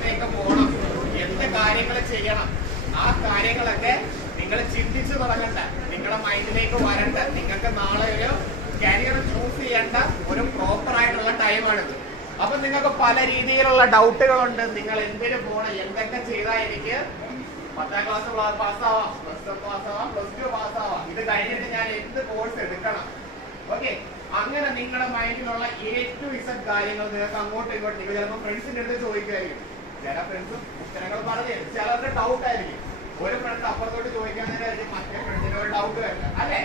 ക്ലാസ്സിലേക്ക് പോകണം, എന്ത് കാര്യങ്ങൾ ചെയ്യണം, ആ കാര്യങ്ങളൊക്കെ നിങ്ങൾ ചിന്തിച്ചു തുടങ്ങണ്ട, നിങ്ങളുടെ മൈൻഡിലേക്ക് വരണ്ട. നിങ്ങൾക്ക് നാളെ ഒരു കരിയർ ചൂസ് ചെയ്യേണ്ട ഒരു പ്രോപ്പർ ആയിട്ടുള്ള ടൈമാണിത്. അപ്പൊ നിങ്ങൾക്ക് പല രീതിയിലുള്ള ഡൗട്ടുകളുണ്ട്. നിങ്ങൾ എന്തിനു പോകണം, എന്തൊക്കെ ചെയ്താൽ എനിക്ക് 10ാം ക്ലാസ് പാസ്സാവാം, +1 പാസ്സാവാം, +2 പാസ്സാവാം, ഇത് കഴിഞ്ഞിട്ട് ഞാൻ എന്ത് കോഴ്സ് എടുക്കണം. ഓക്കെ, അങ്ങനെ നിങ്ങളുടെ മൈൻഡിലുള്ള A to Z കാര്യങ്ങൾ നിങ്ങൾക്ക് അങ്ങോട്ടും ഇങ്ങോട്ടും, നിങ്ങൾ ചിലപ്പോൾ ഫ്രണ്ട്സിന്റെ അടുത്ത് ചോദിക്കുമായിരിക്കും. ചില ഫ്രണ്ട്സും ഉത്തരങ്ങൾ പറഞ്ഞു തരും, ചിലർക്ക് ഡൗട്ട് ആയിരിക്കും. ഒരു ഫ്രണ്ട് അപ്പുറത്തോട്ട് ചോദിക്കാൻ നേരം മറ്റേ ഫ്രണ്ട്സിന് ഒരു ഡൗട്ട് വരില്ല അല്ലെ.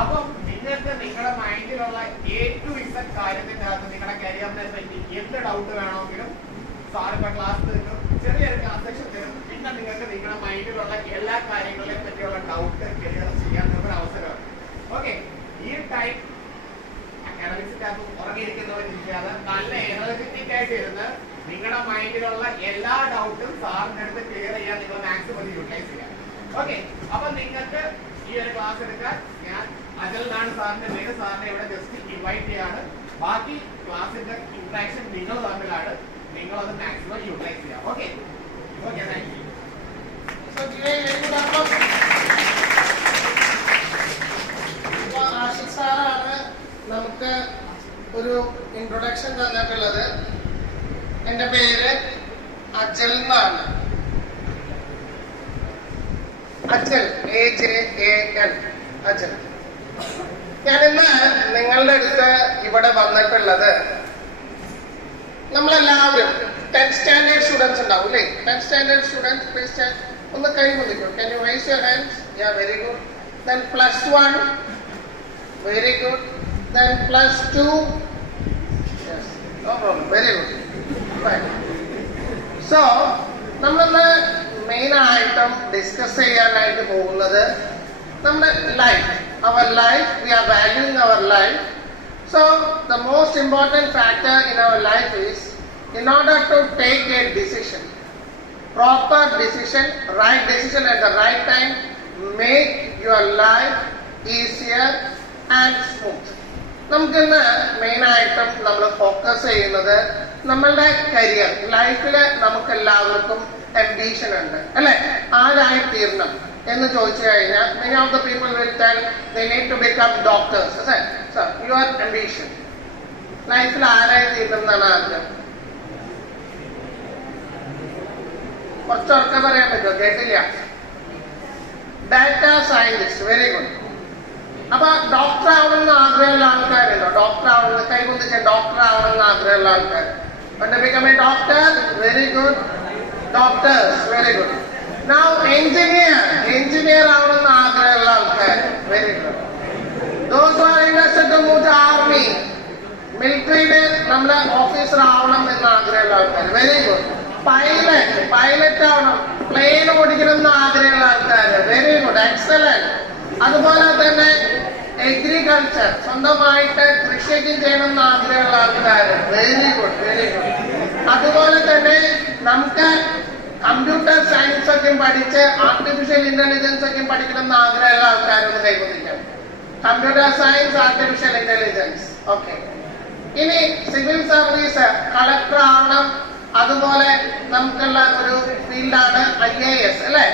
അപ്പം നിങ്ങൾക്ക് നിങ്ങളുടെ മൈൻഡിലുള്ള A to Z കാര്യത്തിന്റെ അകത്ത് നിങ്ങളുടെ കരിയറിനെ പറ്റി എന്ത് ഡൗട്ട് വേണമെങ്കിലും സാർ ഇപ്പൊ ക്ലാസ് തരും, ചെറിയൊരു ക്ലാസ് സെക്ഷൻ തരും. പിന്നെ നിങ്ങൾക്ക് നിങ്ങളുടെ മൈൻഡിലുള്ള എല്ലാ കാര്യങ്ങളെ പറ്റിയുള്ള ഡൗട്ട് ക്ലിയർ ചെയ്യാൻ ഒരു അവസരമാണ്. ഓക്കെ, ഈ ടൈം അക്കാഡമിക്സിന്റെ അകത്ത് ഉറങ്ങിയിരിക്കുന്നവരില്ലാതെ നല്ല എനർജറ്റിക് ആയിട്ട് ഇരുന്ന് നിങ്ങളുടെ മൈൻഡിലുള്ള എല്ലാ ഡൗട്ടും സാറിന്റെ അടുത്ത് ക്ലിയർ ചെയ്യാൻ നിങ്ങൾ മാക്സിമം യൂട്ടിലൈസ് ചെയ്യാം. ഓക്കെ, അപ്പൊ നിങ്ങൾക്ക് ഈ ഒരു ക്ലാസ് എടുക്കാൻ ഞാൻ അജൽ എന്നാണ് സാറിന്റെ പേര്. സാറിനെ ഇവിടെ ജസ്റ്റ് ഇൻവൈറ്റ് ചെയ്യാണ്. ബാക്കി ക്ലാസിന്റെ ഇന്ററാക്ഷൻ നിങ്ങൾ തമ്മിലാണ്, നിങ്ങളത് മാക്സിമം യൂട്ടിലൈസ് ചെയ്യാം. Okay okay, thank you. Ashiq സാറാണ് നമുക്ക് ഒരു ഇൻട്രൊഡക്ഷൻ തന്നിട്ടുള്ളത്. എന്റെ പേര് അജൽ എന്നാണ്. അജൽ, AJAL, അജൽ. ഞാനിന്ന് നിങ്ങളുടെ അടുത്ത് ഇവിടെ വന്നിട്ടുള്ളത്, നമ്മളെല്ലാവരും 10th സ്റ്റാൻഡേർഡ് സ്റ്റുഡൻസ് ഉണ്ടാവും അല്ലേ? 10th സ്റ്റാൻഡേർഡ് സ്റ്റുഡൻസ് പ്ലീസ് ഒന്ന് കൈ കൊണ്ടിരിക്കും. Can you raise your hands? Yeah, very good. Then +1, very good. Then +2, yes, no problem, very good. Right. So, നമ്മളിന്ന് മെയിൻ ആയിട്ടും ഡിസ്കസ് ചെയ്യാനായിട്ട് പോകുന്നത് നമ്മുടെ life, our life, we are valuing our life. So, the most important factor in our life is, in order to take a decision, proper decision, right decision at the right time, make your life easier and smooth. നമുക്കിന്ന് main ആയിട്ടും നമ്മൾ focus ചെയ്യുന്നത് നമ്മളുടെ career ലൈഫില്. നമുക്ക് എല്ലാവർക്കും ambition ഉണ്ട് അല്ലെ? ആരായി തീരണം എന്ന് ചോദിച്ചു കഴിഞ്ഞാൽ many of the people will tell they need to become doctors. So your ambition ലൈഫിൽ ആരായി തീരണം എന്നാണ് ആഗ്രഹം? കുറച്ചൊക്കെ പറയാൻ പറ്റുമോ? കേട്ടില്ല. Data scientist, very good. അപ്പൊ ഡോക്ടർ ആവണമെന്ന് ആഗ്രഹമുള്ള ആൾക്കാരുണ്ടോ? ഡോക്ടർ ആവണമെന്ന് കൈ കുന്തിച്ച് ഡോക്ടർ ആവണമെന്ന് ആഗ്രഹമുള്ള ആൾക്കാർ. become a doctor, very good. Doctors, very good. Now engineer ആവണമെന്ന് ആഗ്രഹമുള്ള ആൾക്കാർ, very good. Those who are interested to move to army, മിലിറ്ററിയില് നമ്മളെ ഓഫീസർ ആവണം എന്ന് ആഗ്രഹമുള്ള ആൾക്കാർ, വെരി ഗുഡ്. പൈലറ്റ് ആവണം, പ്ലെയിൻ ഓടിക്കണം എന്ന് ആഗ്രഹമുള്ള ആൾക്കാർ, വെരി ഗുഡ്, എക്സലന്റ്. അതുപോലെ തന്നെ അഗ്രികൾച്ചർ, സ്വന്തമായിട്ട് കൃഷിയൊക്കെ ചെയ്യണം എന്ന് ആഗ്രഹമുള്ള ആൾക്കാർ, വെരി ഗുഡ്, വെരി ഗുഡ്. അതുപോലെ തന്നെ നമുക്ക് കമ്പ്യൂട്ടർ സയൻസ് ഒക്കെ പഠിച്ച് ആർട്ടിഫിഷ്യൽ ഇന്റലിജൻസ് ഒക്കെ പഠിക്കണം എന്ന് ആഗ്രഹമുള്ള ആൾക്കാരൊന്ന് കൈകൊണ്ടിരിക്കാം. Computer science, artificial intelligence, okay. ഇനി സിവിൽ സർവീസ്, കളക്ടർ ആവണം. അതുപോലെ നമുക്കുള്ള ഒരു ഫീൽഡാണ് IAS അല്ലെ?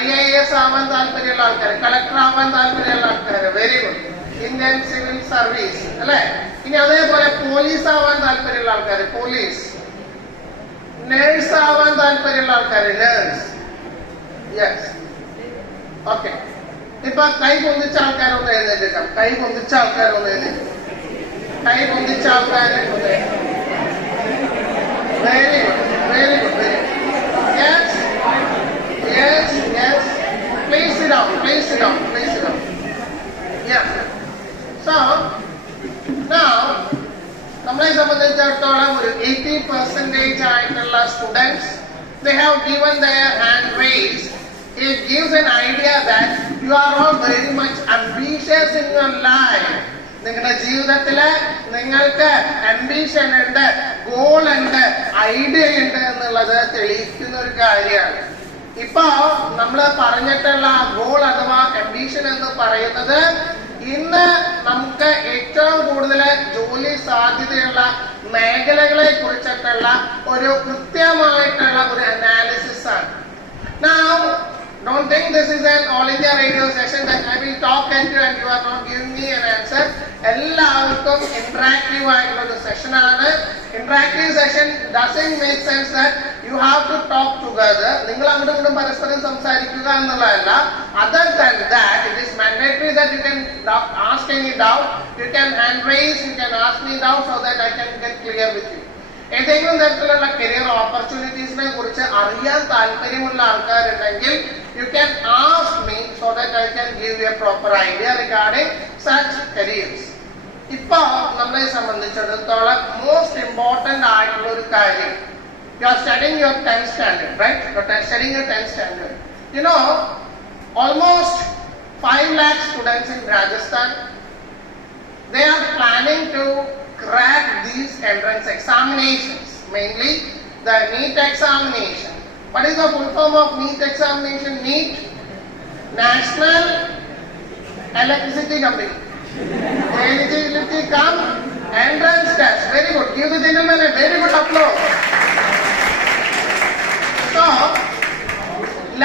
IAS ആവാൻ താല്പര്യമുള്ള ആൾക്കാർ, കളക്ടർ ആവാൻ താല്പര്യമുള്ള ആൾക്കാർ, very good. Indian civil service അല്ലെ? ഇനി അതേപോലെ പോലീസ് ആവാൻ താല്പര്യമുള്ള ആൾക്കാർ, പോലീസ്. നേഴ്സ് ആവാൻ താല്പര്യമുള്ള ആൾക്കാർ, നേഴ്സ്, യെസ്, ഓക്കെ. ഇപ്പൊ കൈ പൊന്തിച്ച ആൾക്കാരൊന്ന് എഴുന്നേറ്റിട്ടാം. കൈ പൊന്തിച്ച ആൾക്കാരൊന്ന് എഴുന്നേറ്റ്. കൈ പൊന്തിച്ച ആൾക്കാർ, very good, very good, very good. Yes, yes, yes. Please sit down, please sit down, please sit down. Yeah. So, now, നമ്മളെ സംബന്ധിച്ചിടത്തോളം ഒരു 80% ആയിട്ടുള്ള students, they have given their hand raised. It gives an idea that you are all very much ambitious in your life. നിങ്ങളുടെ ജീവിതത്തില് നിങ്ങൾക്ക് ambition ഉണ്ട്, goal ഉണ്ട്, idea ഉണ്ട് എന്നുള്ളത് തെളിയിക്കുന്ന ഒരു കാര്യമാണ്. ഇപ്പൊ നമ്മൾ പറഞ്ഞിട്ടുള്ള ഗോൾ അഥവാ അംബിഷൻ എന്ന് പറയുന്നത് ഇന്ന് നമുക്ക് ഏറ്റവും കൂടുതൽ ജോലി സാധ്യതയുള്ള മേഖലകളെ കുറിച്ചിട്ടുള്ള ഒരു കൃത്യമായിട്ടുള്ള think this is an all India radio session that I will talk at you and you are not giving me an answer. എല്ലാവർക്കും interactive ആയിട്ടുള്ള ഒരു സെഷൻ ആണ്. Interactive session doesn't make sense that you have to talk together. നിങ്ങൾ അങ്ങോട്ടും ഇങ്ങോട്ടും പരസ്പരം സംസാരിക്കുക എന്നുള്ളതല്ല. Other than that, it is mandatory that you can ask any doubt. You can hand raise, you can ask me doubt so that I can get clear with you. ഏതെങ്കിലും തരത്തിലുള്ള career ഓപ്പർച്യൂണിറ്റീസിനെ കുറിച്ച് അറിയാൻ താല്പര്യമുള്ള ആൾക്കാരുണ്ടെങ്കിൽ you can ask me so that I can give you a proper idea regarding such careers. ഇപ്പൊ നമ്മളെ സംബന്ധിച്ചിടത്തോളം most important ആയിട്ടുള്ള ഒരു കാര്യം, you are studying your 10th standard, right? You are studying your 10th standard. You know, almost 5 lakh students in Rajasthan, they are planning to crack these entrance examinations, mainly the NEET examination. What is the full form of NEET examination? NEET, National Electricity Company. Eligibility cum entrance test. Very good. Give the gentleman a very good applause. So,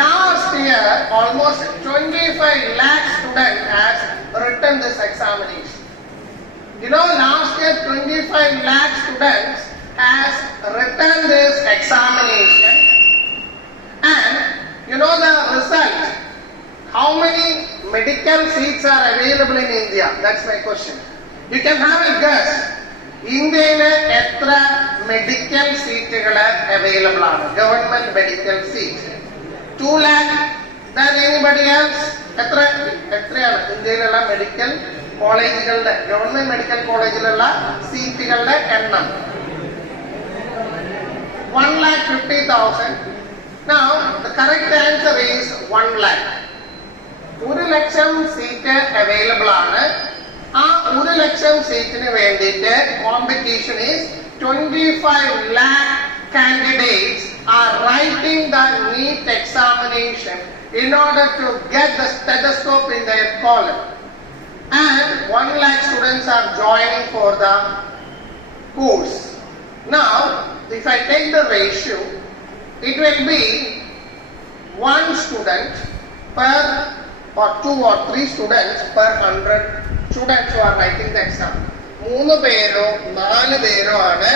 last year, almost 25 lakh students has written this examination. You know, last year 25 lakh students has written this examination, and you know the result. How many medical seats are available in India? That's my question. You can have a guess. ഇന്ത്യയിലെ എത്ര medical സീറ്റുകൾ available ആണ്? Government medical seat 2 lakh. Than anybody else? എത്രയാണ് ഇന്ത്യയിലുള്ള medical കോളേജുകളുടെ, government medical കോളേജിലുള്ള സീറ്റുകളുടെ എണ്ണം? 1,50,000. Now the correct answer is 1 lakh. 1 lakh seat available ആണ്. ആ 1 ലക്ഷം സീറ്റിന് വേണ്ടിയിട്ട് competition is 25 lakh candidates are writing the NEET examination in order to get the stethoscope in their collar. And 1 lakh students are joining for the course. Now, if I take the ratio, it will be 1 student per, or 2 or 3 students per 100 students who are writing the exam. 3 പേരോ 4 പേരോ ആണ്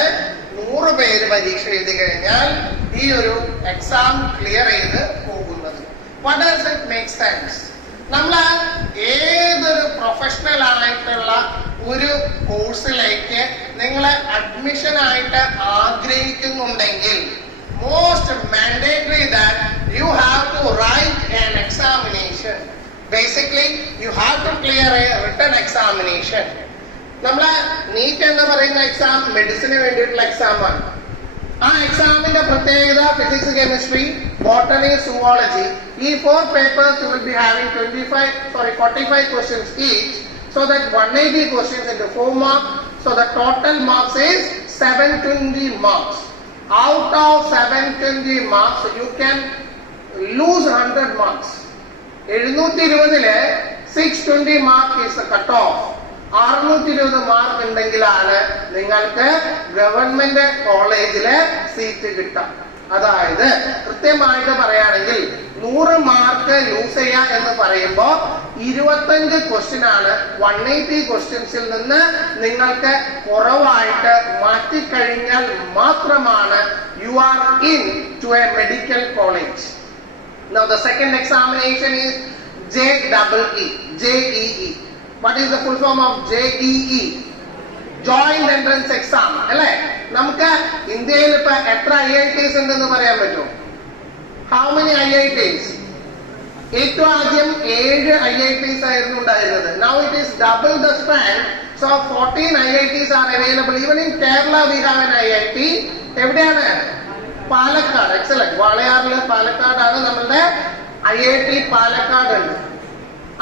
100 പേര് പരീക്ഷ എഴുതി കഴിഞ്ഞാൽ ഈ ഒരു exam clear ചെയ്ത് പോകുന്നത്. What does it make sense? നമ്മൾ ഏതൊരു പ്രൊഫഷണൽ ആയിട്ടുള്ള ഒരു കോഴ്സിലേക്ക് നിങ്ങൾ അഡ്മിഷൻ ആയിട്ട് ആഗ്രഹിക്കുന്നുണ്ടെങ്കിൽ most mandatory that you have to write an examination. Basically you have to clear a written examination. നമ്മളെ നീറ്റ് എന്ന് പറയുന്ന എക്സാം മെഡിസിന് വേണ്ടിയിട്ടുള്ള എക്സാമാണ്. ആ എക്സാമിന്റെ പ്രത്യേകത ഫിസിക്സ്, കെമിസ്ട്രി, ബോട്ടണി, സുവോളജി, ഈ 4 papers you will be having 45 questions each, so that 180 questions into 4 marks, so the total marks is 720 marks. Out of 720 marks you can lose 100 marks. 720 620 mark is the cut off. 620 mark ഉണ്ടെങ്കിലാണ് നിങ്ങൾക്ക് government കോളേജിലെ seat കിട്ടുക. അതായത് കൃത്യമായിട്ട് പറയുകയാണെങ്കിൽ 100 mark loose ചെയ്യുക എന്ന് പറയുമ്പോൾ 25 question ആണ് 180 ക്വസ്റ്റ്യൻസിൽ നിന്ന് നിങ്ങൾക്ക് കുറവായിട്ട് മാറ്റിക്കഴിഞ്ഞാൽ മാത്രമാണ് you are into a medical college. Now the second examination is JEE. What is the full form of JEE? Joint Entrance Exam. അല്ലേ? നമുക്ക് ഇന്ത്യയിൽ ഇപ്പൊ എത്ര IITs ഉണ്ടെന്ന് പറയാൻ പറ്റുമോ? How many IITs? ഏറ്റവും ആദ്യം 7 IITs ആയിരുന്നു ഉണ്ടായിരുന്നത്. Now it is double the span. So 14 IITs are available. Even in Kerala we have an IIT. എവിടെയാണ്? പാലക്കാട്. എക്സലന്റ്. വാളയാറിലെ പാലക്കാടാണ് നമ്മളുടെ IIT പാലക്കാട് ഉണ്ട്.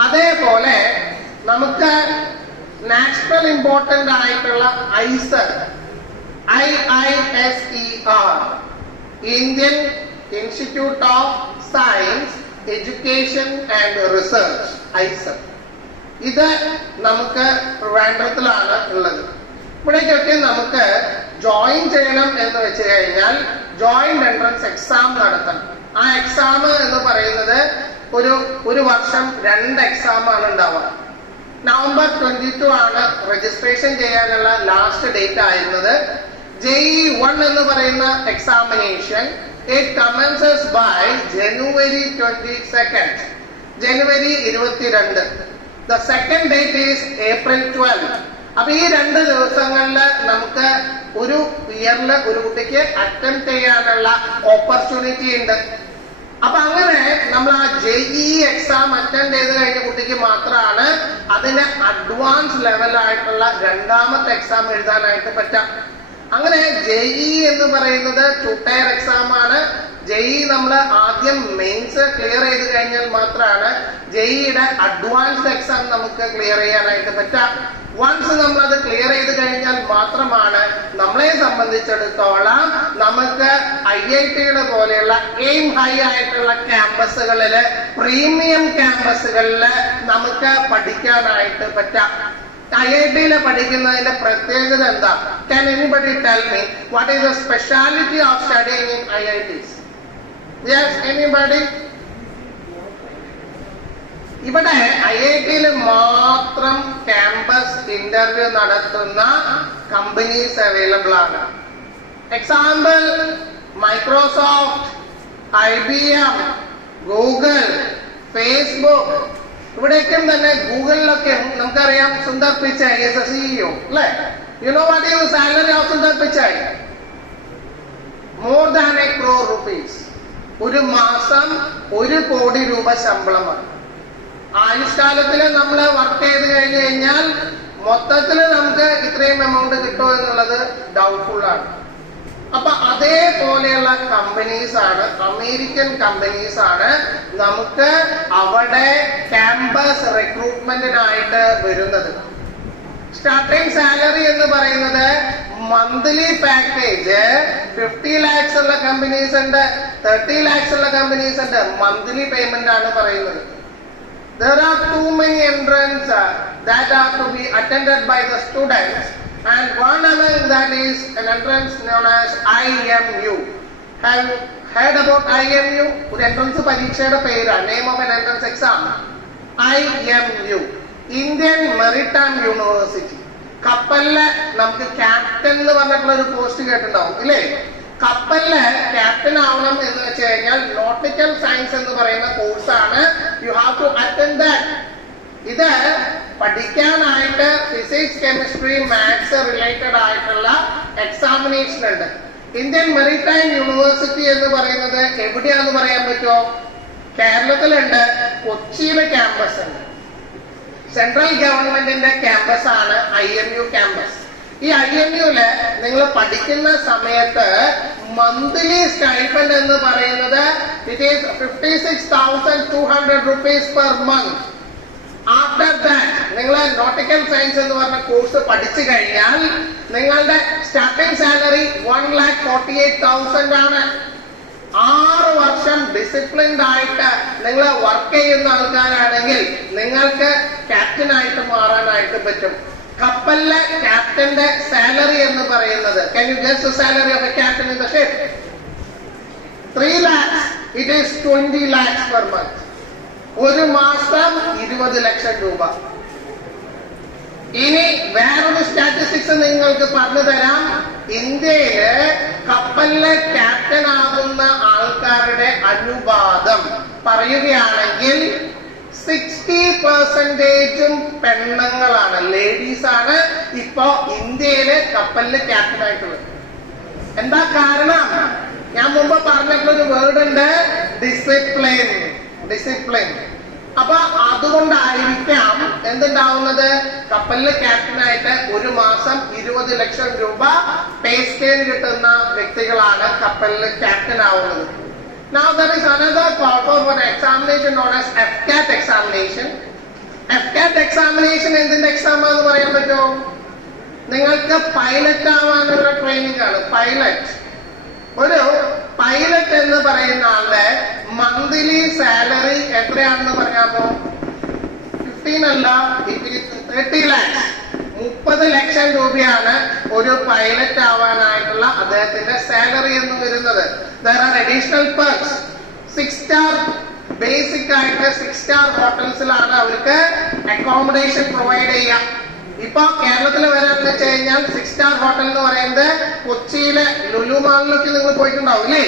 അതേപോലെ നമുക്ക് നാഷണൽ ഇമ്പോർട്ടന്റ് ആയിട്ടുള്ള IISER, Indian institute of science education and research, IISER. ഇത് നമുക്ക് ട്രിവാൻഡ്രത്തിലാണ് ഉള്ളത്. ഇവിടേക്കൊക്കെ നമുക്ക് ജോയിൻ ചെയ്യണം എന്ന് വെച്ച് കഴിഞ്ഞാൽ ജോയിന്റ് എൻട്രൻസ് എക്സാം നടത്തണം. ആ എക്സാം എന്ന് പറയുന്നത് ഒരു വർഷം 2 എക്സാം ആണ് ഉണ്ടാവുക. November 22 ആണ് രജിസ്ട്രേഷൻ ചെയ്യാനുള്ള ലാസ്റ്റ് ഡേറ്റ് ആയിരുന്നത്. JEE 1 എന്ന് പറയുന്ന examination it commences by January 22nd, ജനുവരി 22. The second date is April 12. അപ്പൊ ഈ 2 ദിവസങ്ങളിൽ നമുക്ക് ഒരു ഇയറിൽ ഒരു കുട്ടിക്ക് അറ്റംപ്റ്റ് ചെയ്യാനുള്ള ഓപ്പർച്യൂണിറ്റി ഉണ്ട്. അപ്പൊ അങ്ങനെ നമ്മൾ ആ JEE എക്സാം അറ്റൻഡ് ചെയ്ത് കഴിഞ്ഞ കുട്ടിക്ക് മാത്രമാണ് അതിന് അഡ്വാൻസ് ലെവലായിട്ടുള്ള 2ാമത്തെ എക്സാം എഴുതാനായിട്ട് പറ്റാം. അങ്ങനെ JEE എന്ന് പറയുന്നത് 2 ടയർ എക്സാം ആണ്. JEE നമ്മൾ ആദ്യം മെയിൻസ് ക്ലിയർ ചെയ്ത് കഴിഞ്ഞാൽ മാത്രമാണ് JEEയുടെ അഡ്വാൻസ്ഡ് എക്സാം നമുക്ക് ക്ലിയർ ചെയ്യാനായിട്ട് പറ്റാം. വൺസ് നമ്മൾ അത് ക്ലിയർ ചെയ്ത് കഴിഞ്ഞാൽ മാത്രമാണ് നമ്മളെ സംബന്ധിച്ചിടത്തോളം നമുക്ക് IITയുടെ പോലെയുള്ള എയിം ഹൈ ആയിട്ടുള്ള ക്യാമ്പസുകളില്, പ്രീമിയം ക്യാമ്പസുകളില് നമുക്ക് പഠിക്കാനായിട്ട് പറ്റാം. IITയില് പഠിക്കുന്നതിന്റെ പ്രത്യേകത എന്താ? Can anybody tell me what is the speciality of studying in IITs? Yes, anybody? ഇവിടെ IITയിൽ മാത്രം ക്യാമ്പസ് ഇന്റർവ്യൂ നടത്തുന്ന കമ്പനീസ് അവൈലബിൾ ആണ്. Example Microsoft, IBM, Google, Facebook. ഇവിടേക്കും തന്നെ ഗൂഗിളിലൊക്കെ നമുക്കറിയാം Sundar Pichai is a CEO, അല്ലേ? You know what is the salary of Sundar Pichai? More than 1 crore rupees. ഒരു മാസം 1 കോടി രൂപ ശമ്പളമാണ്. ആയുഷ്കാലത്തിൽ നമ്മൾ വർക്ക് ചെയ്ത് കഴിഞ്ഞു കഴിഞ്ഞാൽ മൊത്തത്തിൽ നമുക്ക് ഇത്രയും എമൗണ്ട് കിട്ടുമോ എന്നുള്ളത് ഡൗട്ട്ഫുൾ ആണ്. അപ്പൊ അതേപോലെയുള്ള കമ്പനീസ് ആണ്, അമേരിക്കൻ കമ്പനീസ് ആണ് നമുക്ക് അവിടെ ക്യാമ്പസ് റിക്രൂട്ട്മെന്റിനായിട്ട് വരുന്നത്. സ്റ്റാർട്ടിംഗ് സാലറി എന്ന് പറയുന്നത് മന്ത്ലി പാക്കേജ് 50 lakhs ഉള്ള കമ്പനീസ് ഉണ്ട്, 30 lakhs ഉള്ള കമ്പനീസ് ഉണ്ട്. മന്ത്ലി പേയ്മെന്റ് ആണ് പറയുന്നത്. There are too many entrants that are to be attended by the students, and one among that is an entrance known as IMU. Have you heard about IMU? ഒരു entrance പരീക്ഷയുടെ പേരാണ്, name of an entrance exam. IMU, Indian Maritime University. കപ്പലില് നമുക്ക് captain എന്ന് പറഞ്ഞിട്ടുള്ള ഒരു post കേട്ടിട്ടുണ്ടാവും ഇല്ലേ? കപ്പലില് captain ആവണം എന്ന് വെച്ച് കഴിഞ്ഞാൽ നോട്ടിക്കൽ സയൻസ് എന്ന് പറയുന്ന കോഴ്സാണ്. You have to attend that. ഇത് പഠിക്കാനായിട്ട് ഫിസിക്സ്, കെമിസ്ട്രി, മാത്സ് റിലേറ്റഡ് ആയിട്ടുള്ള എക്സാമിനേഷൻ ഉണ്ട്. ഇന്ത്യൻ മെറിടൈം യൂണിവേഴ്സിറ്റി എന്ന് പറയുന്നത് എവിടെയാന്ന് പറയാൻ പറ്റുമോ? കേരളത്തിലുണ്ട്, കൊച്ചിയിലെ ക്യാമ്പസ് ഉണ്ട്. സെൻട്രൽ ഗവൺമെന്റിന്റെ ക്യാമ്പസ് ആണ് IMU ക്യാമ്പസ്. ഈ IMUല് നിങ്ങൾ പഠിക്കുന്ന സമയത്ത് മന്ത്ലി സ്റ്റൈഫൻഡ് എന്ന് പറയുന്നത് it is 56,200 rupees per month. After that നിങ്ങൾ നോട്ടിക്കൽ സയൻസ് എന്ന് പറഞ്ഞ കോഴ്സ് പഠിച്ചു കഴിഞ്ഞാൽ നിങ്ങളുടെ സ്റ്റാർട്ടിംഗ് സാലറി 1,48,000 ആണ്. 6 വർഷം ഡിസിപ്ലിൻഡ് ആയിട്ട് നിങ്ങൾ വർക്ക് ചെയ്യുന്ന ആൾക്കാരാണെങ്കിൽ നിങ്ങൾക്ക് ക്യാപ്റ്റൻ ആയിട്ട് മാറാനായിട്ട് പറ്റും. കപ്പലിലെ ക്യാപ്റ്റന്റെ സാലറി എന്ന് പറയുന്നത്, can you guess the salary of a captain in the ship? 3 lakhs. It is 20 lakhs per month. ഒരു മാസം 20 ലക്ഷം രൂപ. ഇനി വേറൊരു സ്റ്റാറ്റിസ്റ്റിക്സ് നിങ്ങൾക്ക് പറഞ്ഞു തരാം. ഇന്ത്യയില് കപ്പലിലെ ക്യാപ്റ്റൻ ആകുന്ന ആൾക്കാരുടെ അനുപാതം പറയുകയാണെങ്കിൽ 60% പെണ്ണുങ്ങളാണ്, ലേഡീസ് ആണ് ഇപ്പോ ഇന്ത്യയിലെ കപ്പലിലെ ക്യാപ്റ്റൻ ആയിട്ടുള്ളത്. എന്താ കാരണം? ഞാൻ മുമ്പ് പറഞ്ഞിട്ടുള്ള ഒരു വേർഡ് ഉണ്ട്, ഡിസിപ്ലിൻ. ഡിസിപ്ലിൻ. അപ്പൊ അതുകൊണ്ടായിരിക്കാം എന്തുണ്ടാവുന്നത്, കപ്പലിലെ ക്യാപ്റ്റനായിട്ട് ഒരു മാസം 20 ലക്ഷം രൂപ പേ സ്കെയിൽ കിട്ടുന്ന വ്യക്തികളാണ് കപ്പലിലെ ക്യാപ്റ്റൻ ആവുന്നത്. Now there is another part of an examination known as FCAT examination. FCAT examination എന്തിന്റെ എക്സാം ആണെന്ന് പറയാൻ പറ്റുമോ? നിങ്ങൾക്ക് പൈലറ്റ് ആവാനുള്ള ട്രെയിനിങ് ആണ്. പൈലറ്റ്, ഒരു പൈലറ്റ് എന്ന് പറയുന്ന ആളുടെ മന്ത്ലി സാലറി എത്രയാണെന്ന് പറയാമോ? 15 അല്ല, 30 lakhs. 30 ലക്ഷം രൂപയാണ് ഒരു പൈലറ്റ് ആവാനായിട്ടുള്ള അദ്ദേഹത്തിന്റെ സാലറി എന്ന് വരുന്നത്. There are additional perks. 6-star basic ആയിട്ട് 6 സ്റ്റാർ ഹോട്ടൽസിലാണ് അവർക്ക് അക്കോമഡേഷൻ പ്രൊവൈഡ് ചെയ്യാം. ഇപ്പൊ കേരളത്തിൽ വരാന്ന് വെച്ച് കഴിഞ്ഞാൽ 6 സ്റ്റാർ ഹോട്ടൽ എന്ന് പറയുന്നത് കൊച്ചിയിലെ ലുലു മാളിലൊക്കെ നിങ്ങൾ പോയിട്ടുണ്ടാവും ഇല്ലേ?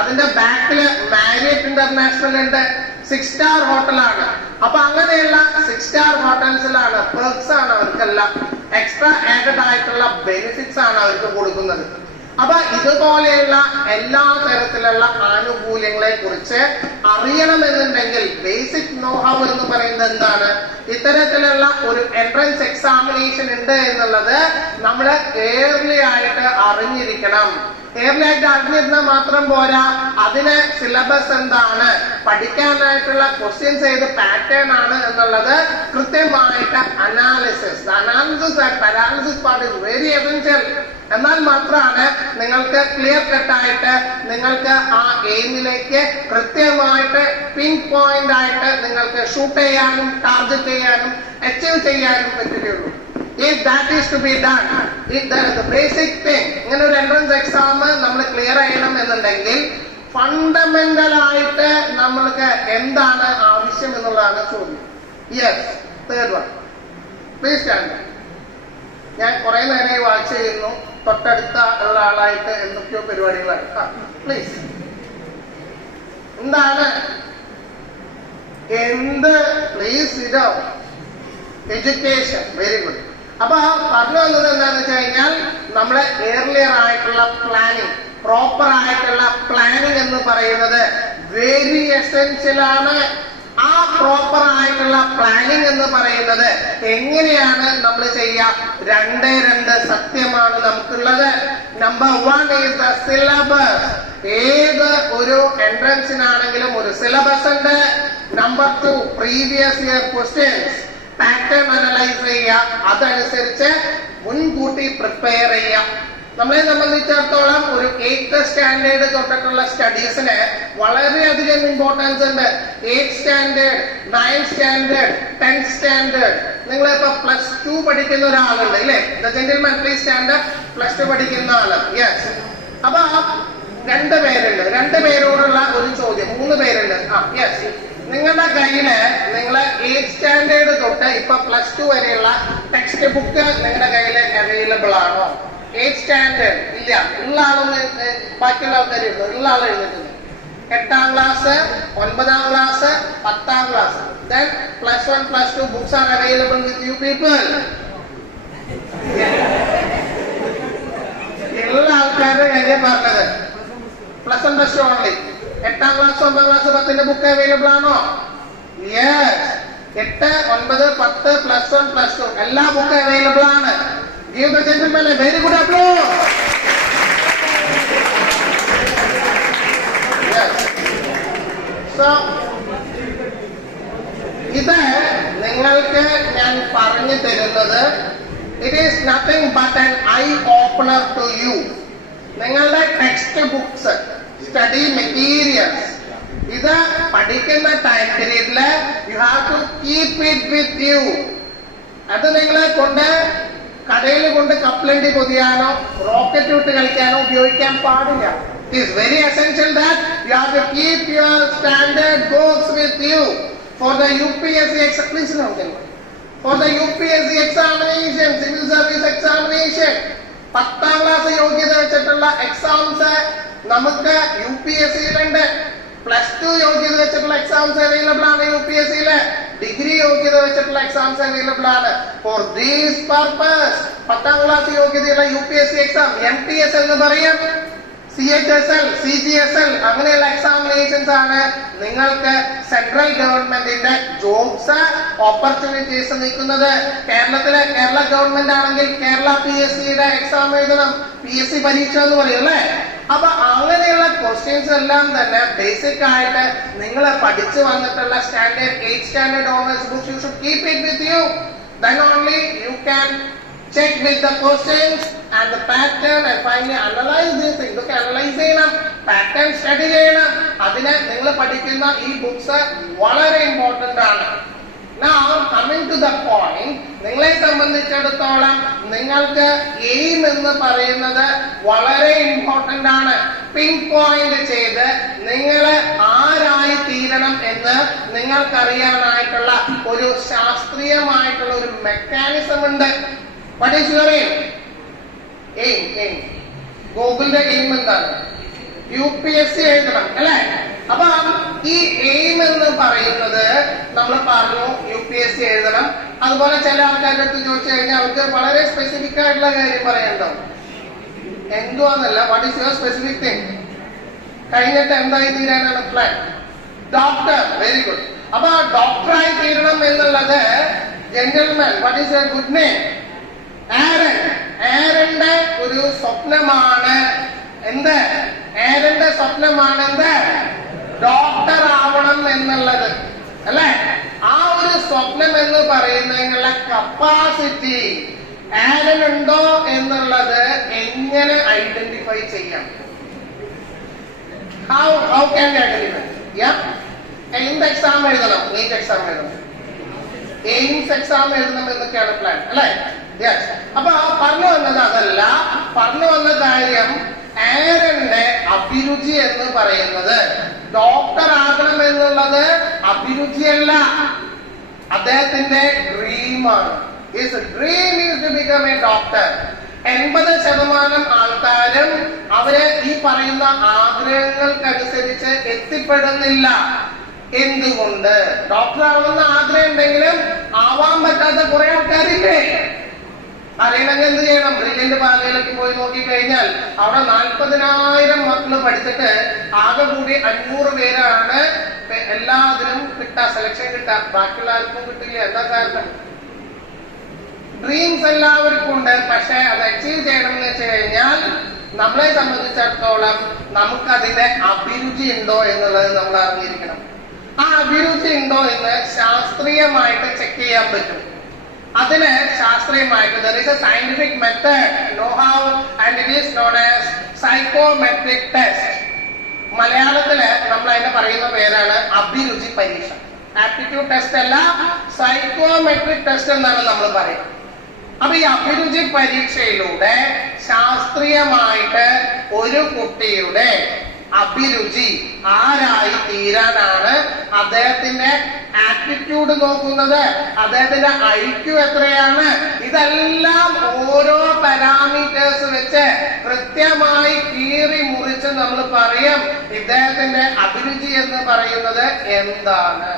അതിന്റെ ബാക്കില് മാരിയറ്റ് ഇന്റർനാഷണൽ ഉണ്ട്, 6 സ്റ്റാർ ഹോട്ടലാണ്. അപ്പൊ അങ്ങനെയുള്ള 6 സ്റ്റാർ ഹോട്ടൽസിലാണ് പെർക്സ് ആണ് അവർക്കെല്ലാം, എക്സ്ട്രാ ആഡഡ് ആയിട്ടുള്ള ബെനിഫിറ്റ്സ് ആണ് അവർക്ക് കൊടുക്കുന്നത്. അപ്പൊ ഇതുപോലെയുള്ള എല്ലാ തരത്തിലുള്ള ആനുകൂല്യങ്ങളെ കുറിച്ച് അറിയണമെന്നുണ്ടെങ്കിൽ ബേസിക് നോഹൗ എന്ന് പറയുന്നത് എന്താണ്? ഇത്തരത്തിലുള്ള ഒരു എൻട്രൻസ് എക്സാമിനേഷൻ ഉണ്ട് എന്നുള്ളത് നമ്മൾ ഏർലി ആയിട്ട് അറിഞ്ഞിരിക്കണം. ഏർലി ആയിട്ട് അറിഞ്ഞിരുന്നാൽ മാത്രം പോരാ, അതിന് സിലബസ് എന്താണ്, പഠിക്കാനായിട്ടുള്ള ക്വസ്റ്റ്യൻസ് ഏത് പാറ്റേൺ ആണ് എന്നുള്ളത് കൃത്യമായിട്ട് analysis part is very essential. എന്നാൽ മാത്രമാണ് നിങ്ങൾക്ക് ക്ലിയർ കട്ടായിട്ട് നിങ്ങൾക്ക് ആ എയിമിലേക്ക് കൃത്യമായിട്ട് പിൻ പോയിന്റ് ആയിട്ട് നിങ്ങൾക്ക് ഷൂട്ട് ചെയ്യാനും ടാർഗറ്റ് ചെയ്യാനും അച്ചീവ് ചെയ്യാനും പറ്റുകയുള്ളൂ. If that is to be done, if that is the basic thing, ഇങ്ങനെ ഒരു എൻട്രൻസ് എക്സാം നമ്മൾ ക്ലിയർ ചെയ്യണം എന്നുണ്ടെങ്കിൽ ഫണ്ടമെന്റൽ ആയിട്ട് നമ്മൾക്ക് എന്താണ് ആവശ്യം എന്നുള്ളതാണ് ചോദ്യം. Yes, third one, please stand. ഞാൻ കുറെ നേരമായി വാച്ച് ചെയ്യുന്നു, തൊട്ടടുത്ത ഉള്ള ആളായിട്ട് എന്തൊക്കെയോ പരിപാടികളാണ്. പ്ലീസ്, എന്താണ് പ്ലീസ് ഇതോ എഡ്യൂക്കേഷൻ, വെരി ഗുഡ്. അപ്പൊ പറഞ്ഞു വന്നത് എന്താണെന്ന് വെച്ച് കഴിഞ്ഞാൽ നമ്മളെ ഏർലിയർ ആയിട്ടുള്ള പ്ലാനിങ്, പ്രോപ്പർ ആയിട്ടുള്ള പ്ലാനിങ് എന്ന് പറയുന്നത് വെരി എസെൻഷ്യൽ ആണ്. ആ പ്രോപ്പർ ആയിട്ടുള്ള പ്ലാനിങ് എന്ന് പറയുന്നത് എങ്ങനെയാണ് നമ്മൾ ചെയ്യുക? രണ്ട് സത്യമാണ് നമുക്കുള്ളത്. Number 1 is the syllabus. ഏത് ഒരു എൻട്രൻസിനാണെങ്കിലും ഒരു സിലബസ് ഉണ്ട്. Number 2 previous year questions, pattern analyse ചെയ്യുക, അതനുസരിച്ച് മുൻകൂട്ടി പ്രിപ്പയർ ചെയ്യുക. നമ്മളെ സംബന്ധിച്ചിടത്തോളം ഒരു 8th സ്റ്റാൻഡേർഡ് തൊട്ടിട്ടുള്ള സ്റ്റഡീസിന് വളരെയധികം ഇമ്പോർട്ടൻസ് ഉണ്ട്. 8th standard, 9th standard, 10th standard. നിങ്ങളിപ്പോ +2 പഠിക്കുന്ന ഒരാളുണ്ട് ഇല്ലേ? The gentleman please stand up. +2 പഠിക്കുന്ന ആള്. യെസ്. അപ്പൊ 2 പേരുണ്ട്. 2 പേരോടുള്ള ഒരു ചോദ്യം. 3 പേരുണ്ട്. യെസ്. നിങ്ങളുടെ കയ്യില് നിങ്ങള് 8th സ്റ്റാൻഡേർഡ് തൊട്ട് ഇപ്പൊ +2 വരെയുള്ള ടെക്സ്റ്റ് ബുക്ക് നിങ്ങളുടെ കയ്യില് അവൈലബിൾ ആണോ? 8th സ്റ്റാൻഡേർഡ് ഇല്ല, ഉള്ള ആളൊന്ന് ബാക്കിയുള്ള ആൾക്കാരുണ്ട്, ഉള്ള ആൾ എഴുതിയിട്ടുണ്ട്. 8ാം ക്ലാസ്, 9ാം class, 10ാം class. Then +1, +2 books are available with you people. എല്ലാ ആൾക്കാരുടെ കാര്യം പറഞ്ഞത് +1, +2 ഓൺലി. 8ാം ക്ലാസ്, 9ാം ക്ലാസ്, 10ന്റെ ബുക്ക് അവൈലബിൾ ആണോ? യെസ്. 8, 9, 10, +1, +2 എല്ലാ ബുക്ക് അവൈലബിൾ ആണ്. Give the gentleman a very good applause. Yes. So, ഇത് നിങ്ങൾക്ക് ഞാൻ പറഞ്ഞു തരുന്നത് it is nothing but an eye opener to you. നിങ്ങളുടെ ടെക്സ്റ്റ് ബുക്സ്, സ്റ്റഡി മെറ്റീരിയൽസ്, ഇത് പഠിക്കുന്ന ടൈം പീരീഡില് you have to keep it with you. അത് നിങ്ങളെ കൊണ്ട് കടയിൽ കൊണ്ട് കപ്പലണ്ടി പൊതിയാനോ റോക്കറ്റ് വിട്ട് കളിക്കാനോ ഉപയോഗിക്കാൻ പാടില്ല. It is very essential that you have to keep your standard books with you for the UPSC examination. For the UPSC examination, civil service examination, 10ാം class യോഗ്യത വെച്ചിട്ടുള്ള എക്സാംസ് നമുക്ക് UPSC-യിലുണ്ട്. +2 യോഗ്യത വെച്ചിട്ടുള്ള എക്സാംസ് അവൈലബിൾ ആണ് UPSC-യില്. ഡിഗ്രി യോഗ്യത വെച്ചിട്ടുള്ള എക്സാംസ് അവൈലബിൾ ആണ്. For these purpose 10ാം class യോഗ്യതയുള്ള UPSC എക്സാം, MTS എന്ന് പറയും, CHSL, CGSL അങ്ങനെയുള്ള എക്സാമിനേഷൻസ് ആണ് നിങ്ങൾക്ക് സെൻട്രൽ ഗവൺമെന്റിന്റെ ജോബ്സ് ഓപ്പർച്യൂണിറ്റീസ് നിൽക്കുന്നത്. കേരളത്തിലെ കേരള ഗവൺമെന്റ് ആണെങ്കിൽ കേരള PSC-യുടെ എക്സാം എഴുതണം, PSC പരീക്ഷ എന്ന് പറയും അല്ലേ? അപ്പൊ അങ്ങനെയുള്ള ക്വസ്റ്റ്യൻസ് എല്ലാം തന്നെ ബേസിക് ആയിട്ട് നിങ്ങൾ പഠിച്ചു വന്നിട്ടുള്ള standard 8th standard honours books you should keep it with you. Then only you can check with the questions and the pattern and finally analyze these things. ഇതൊക്കെ അനലൈസ് ചെയ്യണം, പാറ്റേൺ സ്റ്റഡി ചെയ്യണം. അതിന് നിങ്ങൾ പഠിക്കുന്ന ഈ ബുക്സ് വളരെ important ആണ്. Now coming to the point, നിങ്ങളെ സംബന്ധിച്ചിടത്തോളം നിങ്ങൾക്ക് എയിം എന്ന് പറയുന്നത് വളരെ ഇമ്പോർട്ടന്റ് ആണ്. പിൻ പോയിന്റ് ചെയ്ത് നിങ്ങൾ ആരായി തീരണം എന്ന് നിങ്ങൾക്കറിയാനായിട്ടുള്ള ഒരു ശാസ്ത്രീയമായിട്ടുള്ള ഒരു മെക്കാനിസം ഉണ്ട്. What is your aim? ഗൂഗിളിന്റെ എയിം എന്താണ്? UPSC എഴുതണം അല്ലെ? അപ്പൊ ഈ എയിം എന്ന് പറയുന്നത് നമ്മൾ പറഞ്ഞു UPSC എഴുതണം. അതുപോലെ ചില ആൾക്കാരുടെ അടുത്ത് ചോദിച്ചു കഴിഞ്ഞാൽ അവർക്ക് വളരെ സ്പെസിഫിക് ആയിട്ടുള്ള കാര്യം പറയണ്ടോ? എന്തുവാന്നല്ല, what is your specific thing? കഴിഞ്ഞിട്ട് എന്തായി തീരാനാണ് പ്ലാൻ? ഡോക്ടർ. Very good. അപ്പൊ ഡോക്ടറായി തീരണം എന്നുള്ളത്, gentleman, what is your good name? ആരന്റെ ഒരു സ്വപ്നമാണ്. എന്ത്? ആരന്റെ സ്വപ്നമാണ് എന്ത്? ഡോക്ടർ ആവണം എന്നുള്ളത് അല്ലെ? ആ ഒരു സ്വപ്നം എന്ന് പറയുന്നതിനുള്ള കപ്പാസിറ്റി ആരനുണ്ടോ എന്നുള്ളത് എങ്ങനെ ഐഡന്റിഫൈ ചെയ്യാം? How can we identify? എന്ത് എക്സാം എഴുതണം? നീറ്റ് എക്സാം എഴുതണം, എയിംസ് എക്സാം എഴുതണം എന്നൊക്കെയാണ് പ്ലാൻ അല്ലെ? യെസ്. അപ്പൊ പറഞ്ഞു വന്നത് അതല്ല. പറഞ്ഞു വന്ന കാര്യം, ആരന്റെ അഭിരുചി എന്ന് പറയുന്നത് ഡോക്ടർ ആകണം എന്നുള്ളത് അഭിരുചിയല്ല, അദ്ദേഹത്തിന്റെ ഡ്രീമാണ്. His dream is to become a doctor. 80% ആൾക്കാരും അവര് ഈ പറയുന്ന ആഗ്രഹങ്ങൾക്കനുസരിച്ച് എത്തിപ്പെടുന്നില്ല. എന്തുകൊണ്ട്? ഡോക്ടർ ആവണമെന്ന് ആഗ്രഹം ഉണ്ടെങ്കിലും ആവാൻ പറ്റാത്ത കുറെ ആൾക്കാരില്ലേ? അറിയണമെങ്കിൽ എന്ത് ചെയ്യണം? ബ്രില്യന്റ് പാലയിലേക്ക് പോയി നോക്കിക്കഴിഞ്ഞാൽ അവിടെ 40,000 മക്കള് പഠിച്ചിട്ട് ആകെ കൂടി 500 പേരാണ് എല്ലാത്തിനും സെലക്ഷൻ കിട്ടാ. ബാക്കിയുള്ള ആർക്കും കിട്ടില്ല. എന്താ കാരണം? ഡ്രീംസ് എല്ലാവർക്കും ഉണ്ട്. പക്ഷെ അത് അച്ചീവ് ചെയ്യണം എന്ന് വെച്ച് കഴിഞ്ഞാൽ നമ്മളെ സംബന്ധിച്ചിടത്തോളം നമുക്കതിന്റെ അഭിരുചി ഉണ്ടോ എന്നുള്ളത് നമ്മൾ അറിഞ്ഞിരിക്കണം. ആ അഭിരുചി ഉണ്ടോ എന്ന് ശാസ്ത്രീയമായിട്ട് ചെക്ക് ചെയ്യാൻ പറ്റും. അതിന് ശാസ്ത്രീയമായിട്ട് there is a scientific method, know-how, and it is known as psychometric test. മലയാളത്തില് നമ്മൾ അതിനെ പറയുന്ന പേരാണ് അഭിരുചി പരീക്ഷ. ആപ്റ്റിറ്റ്യൂഡ് ടെസ്റ്റ് അല്ല, സൈക്കോമെട്രിക് ടെസ്റ്റ് എന്നാണ് നമ്മൾ പറയുന്നത്. അപ്പൊ ഈ അഭിരുചി പരീക്ഷയിലൂടെ ശാസ്ത്രീയമായിട്ട് ഒരു കുട്ടിയുടെ അഭിരുചി ആരായി തീരാനാണ് അദ്ദേഹത്തിന്റെ ആറ്റിറ്റ്യൂഡ് നോക്കുന്നത്, അദ്ദേഹത്തിന്റെ IQ എത്രയാണ്, ഇതെല്ലാം ഓരോ പാരാമീറ്റേഴ്സ് വെച്ച് കൃത്യമായി കീറി മുറിച്ച് നമ്മൾ പറയും ഇദ്ദേഹത്തിന്റെ അഭിരുചി എന്ന് പറയുന്നത് എന്താണ്.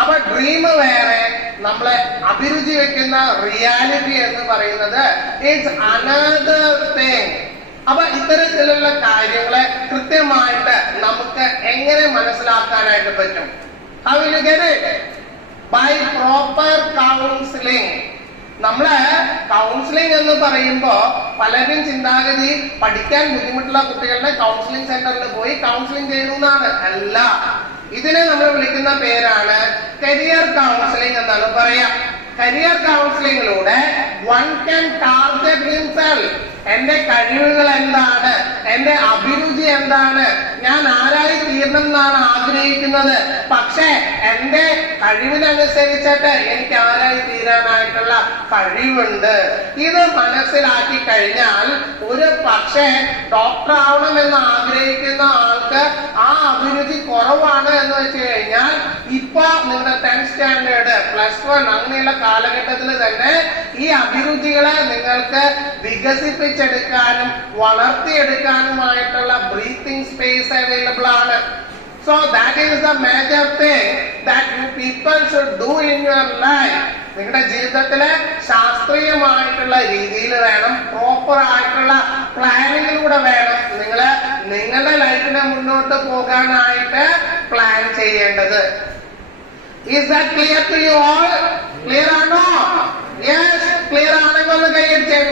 അപ്പൊ ഡ്രീം വേറെ, നമ്മളെ അഭിരുചി വെക്കുന്ന റിയാലിറ്റി എന്ന് പറയുന്നത് ഇറ്റ്സ് അനദർ തിങ്. അപ്പൊ ഇത്തരത്തിലുള്ള കാര്യങ്ങളെ കൃത്യമായിട്ട് നമുക്ക് എങ്ങനെ മനസ്സിലാക്കാനായിട്ട് പറ്റും? How will you get it? By proper counseling. നമ്മള് കൗൺസിലിംഗ് എന്ന് പറയുമ്പോ പലരും ചിന്താഗതി പഠിക്കാൻ ബുദ്ധിമുട്ടുള്ള കുട്ടികളുടെ കൗൺസിലിംഗ് സെന്ററിൽ പോയി കൗൺസിലിംഗ് ചെയ്യണമെന്നാണ്. അല്ല, ഇതിനെ നമ്മൾ വിളിക്കുന്ന പേരാണ് കരിയർ കൗൺസിലിംഗ് എന്നാണ് പറയാ. കരിയർ കൗൺസിലിംഗിലൂടെ വൺ ക്യാൻ ടാർഗറ്റ് ഹിംസെൽഫ്. എന്റെ കഴിവുകൾ എന്താണ്, എന്റെ അഭിരുചി എന്താണ്, ഞാൻ ആരായി തീരണം എന്നാണ് ആഗ്രഹിക്കുന്നത്, പക്ഷെ എന്റെ കഴിവിനനുസരിച്ചിട്ട് എനിക്ക് ആരായി തീരാനായിട്ടുള്ള കഴിവുണ്ട്. ഇത് മനസ്സിലാക്കി കഴിഞ്ഞാൽ ഒരു പക്ഷേ ഡോക്ടർ ആവണമെന്ന് ആഗ്രഹിക്കുന്ന ആൾക്ക് ആ അഭിരുചി കുറവാണ് എന്ന് വെച്ച് കഴിഞ്ഞാൽ ഇപ്പൊ നിങ്ങളുടെ 10th സ്റ്റാൻഡേർഡ് +1 അങ്ങനെയുള്ള കാലഘട്ടത്തിൽ തന്നെ ഈ അഭിരുചികളെ നിങ്ങൾക്ക് വികസിപ്പിച്ചെടുക്കാനും വളർത്തിയെടുക്കാനുമായിട്ടുള്ള ബ്രീത്തിങ് സ്പേസ് അവൈലബിൾ ആണ്. So that is the major thing that you people should do in your life. നിങ്ങളുടെ ജീവിതത്തിലെ ശാസ്ത്രീയമായിട്ടുള്ള രീതിയിൽ വേണം, പ്രോപ്പർ ആയിട്ടുള്ള പ്ലാനിങ്ങിലൂടെ വേണം നിങ്ങള് നിങ്ങളുടെ ലൈഫിനെ മുന്നോട്ട് പോകാനായിട്ട് പ്ലാൻ ചെയ്യേണ്ടത്. Is that clear to you all? Clear ആണോ? Yes, clear ആണെങ്കിൽ ഒന്ന് കൈയടിച്ചേ.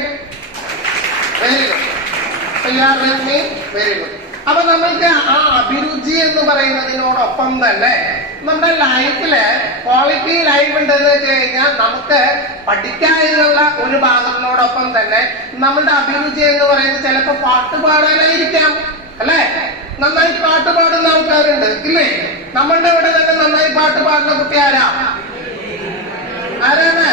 Very good. So you are with me? Very good. അപ്പൊ നമ്മൾക്ക് ആ അഭിരുചി എന്ന് പറയുന്നതിനോടൊപ്പം തന്നെ നമ്മുടെ ലൈഫില് ക്വാളിറ്റി ലൈഫ് ഉണ്ടെന്ന് വെച്ച് കഴിഞ്ഞാൽ നമുക്ക് പഠിക്കാനുള്ള ഒരു ഭാഗത്തിനോടൊപ്പം തന്നെ നമ്മുടെ അഭിരുചി എന്ന് പറയുന്നത് ചിലപ്പോ പാട്ട് പാടാനായിരിക്കാം അല്ലെ? നന്നായി പാട്ട് പാടുന്ന ആൾക്കാരുണ്ട് ഇല്ലേ? നമ്മളുടെ ഇവിടെ തന്നെ നന്നായി പാട്ട് പാടുന്ന കുട്ടി ആരാ? ആരാണ്?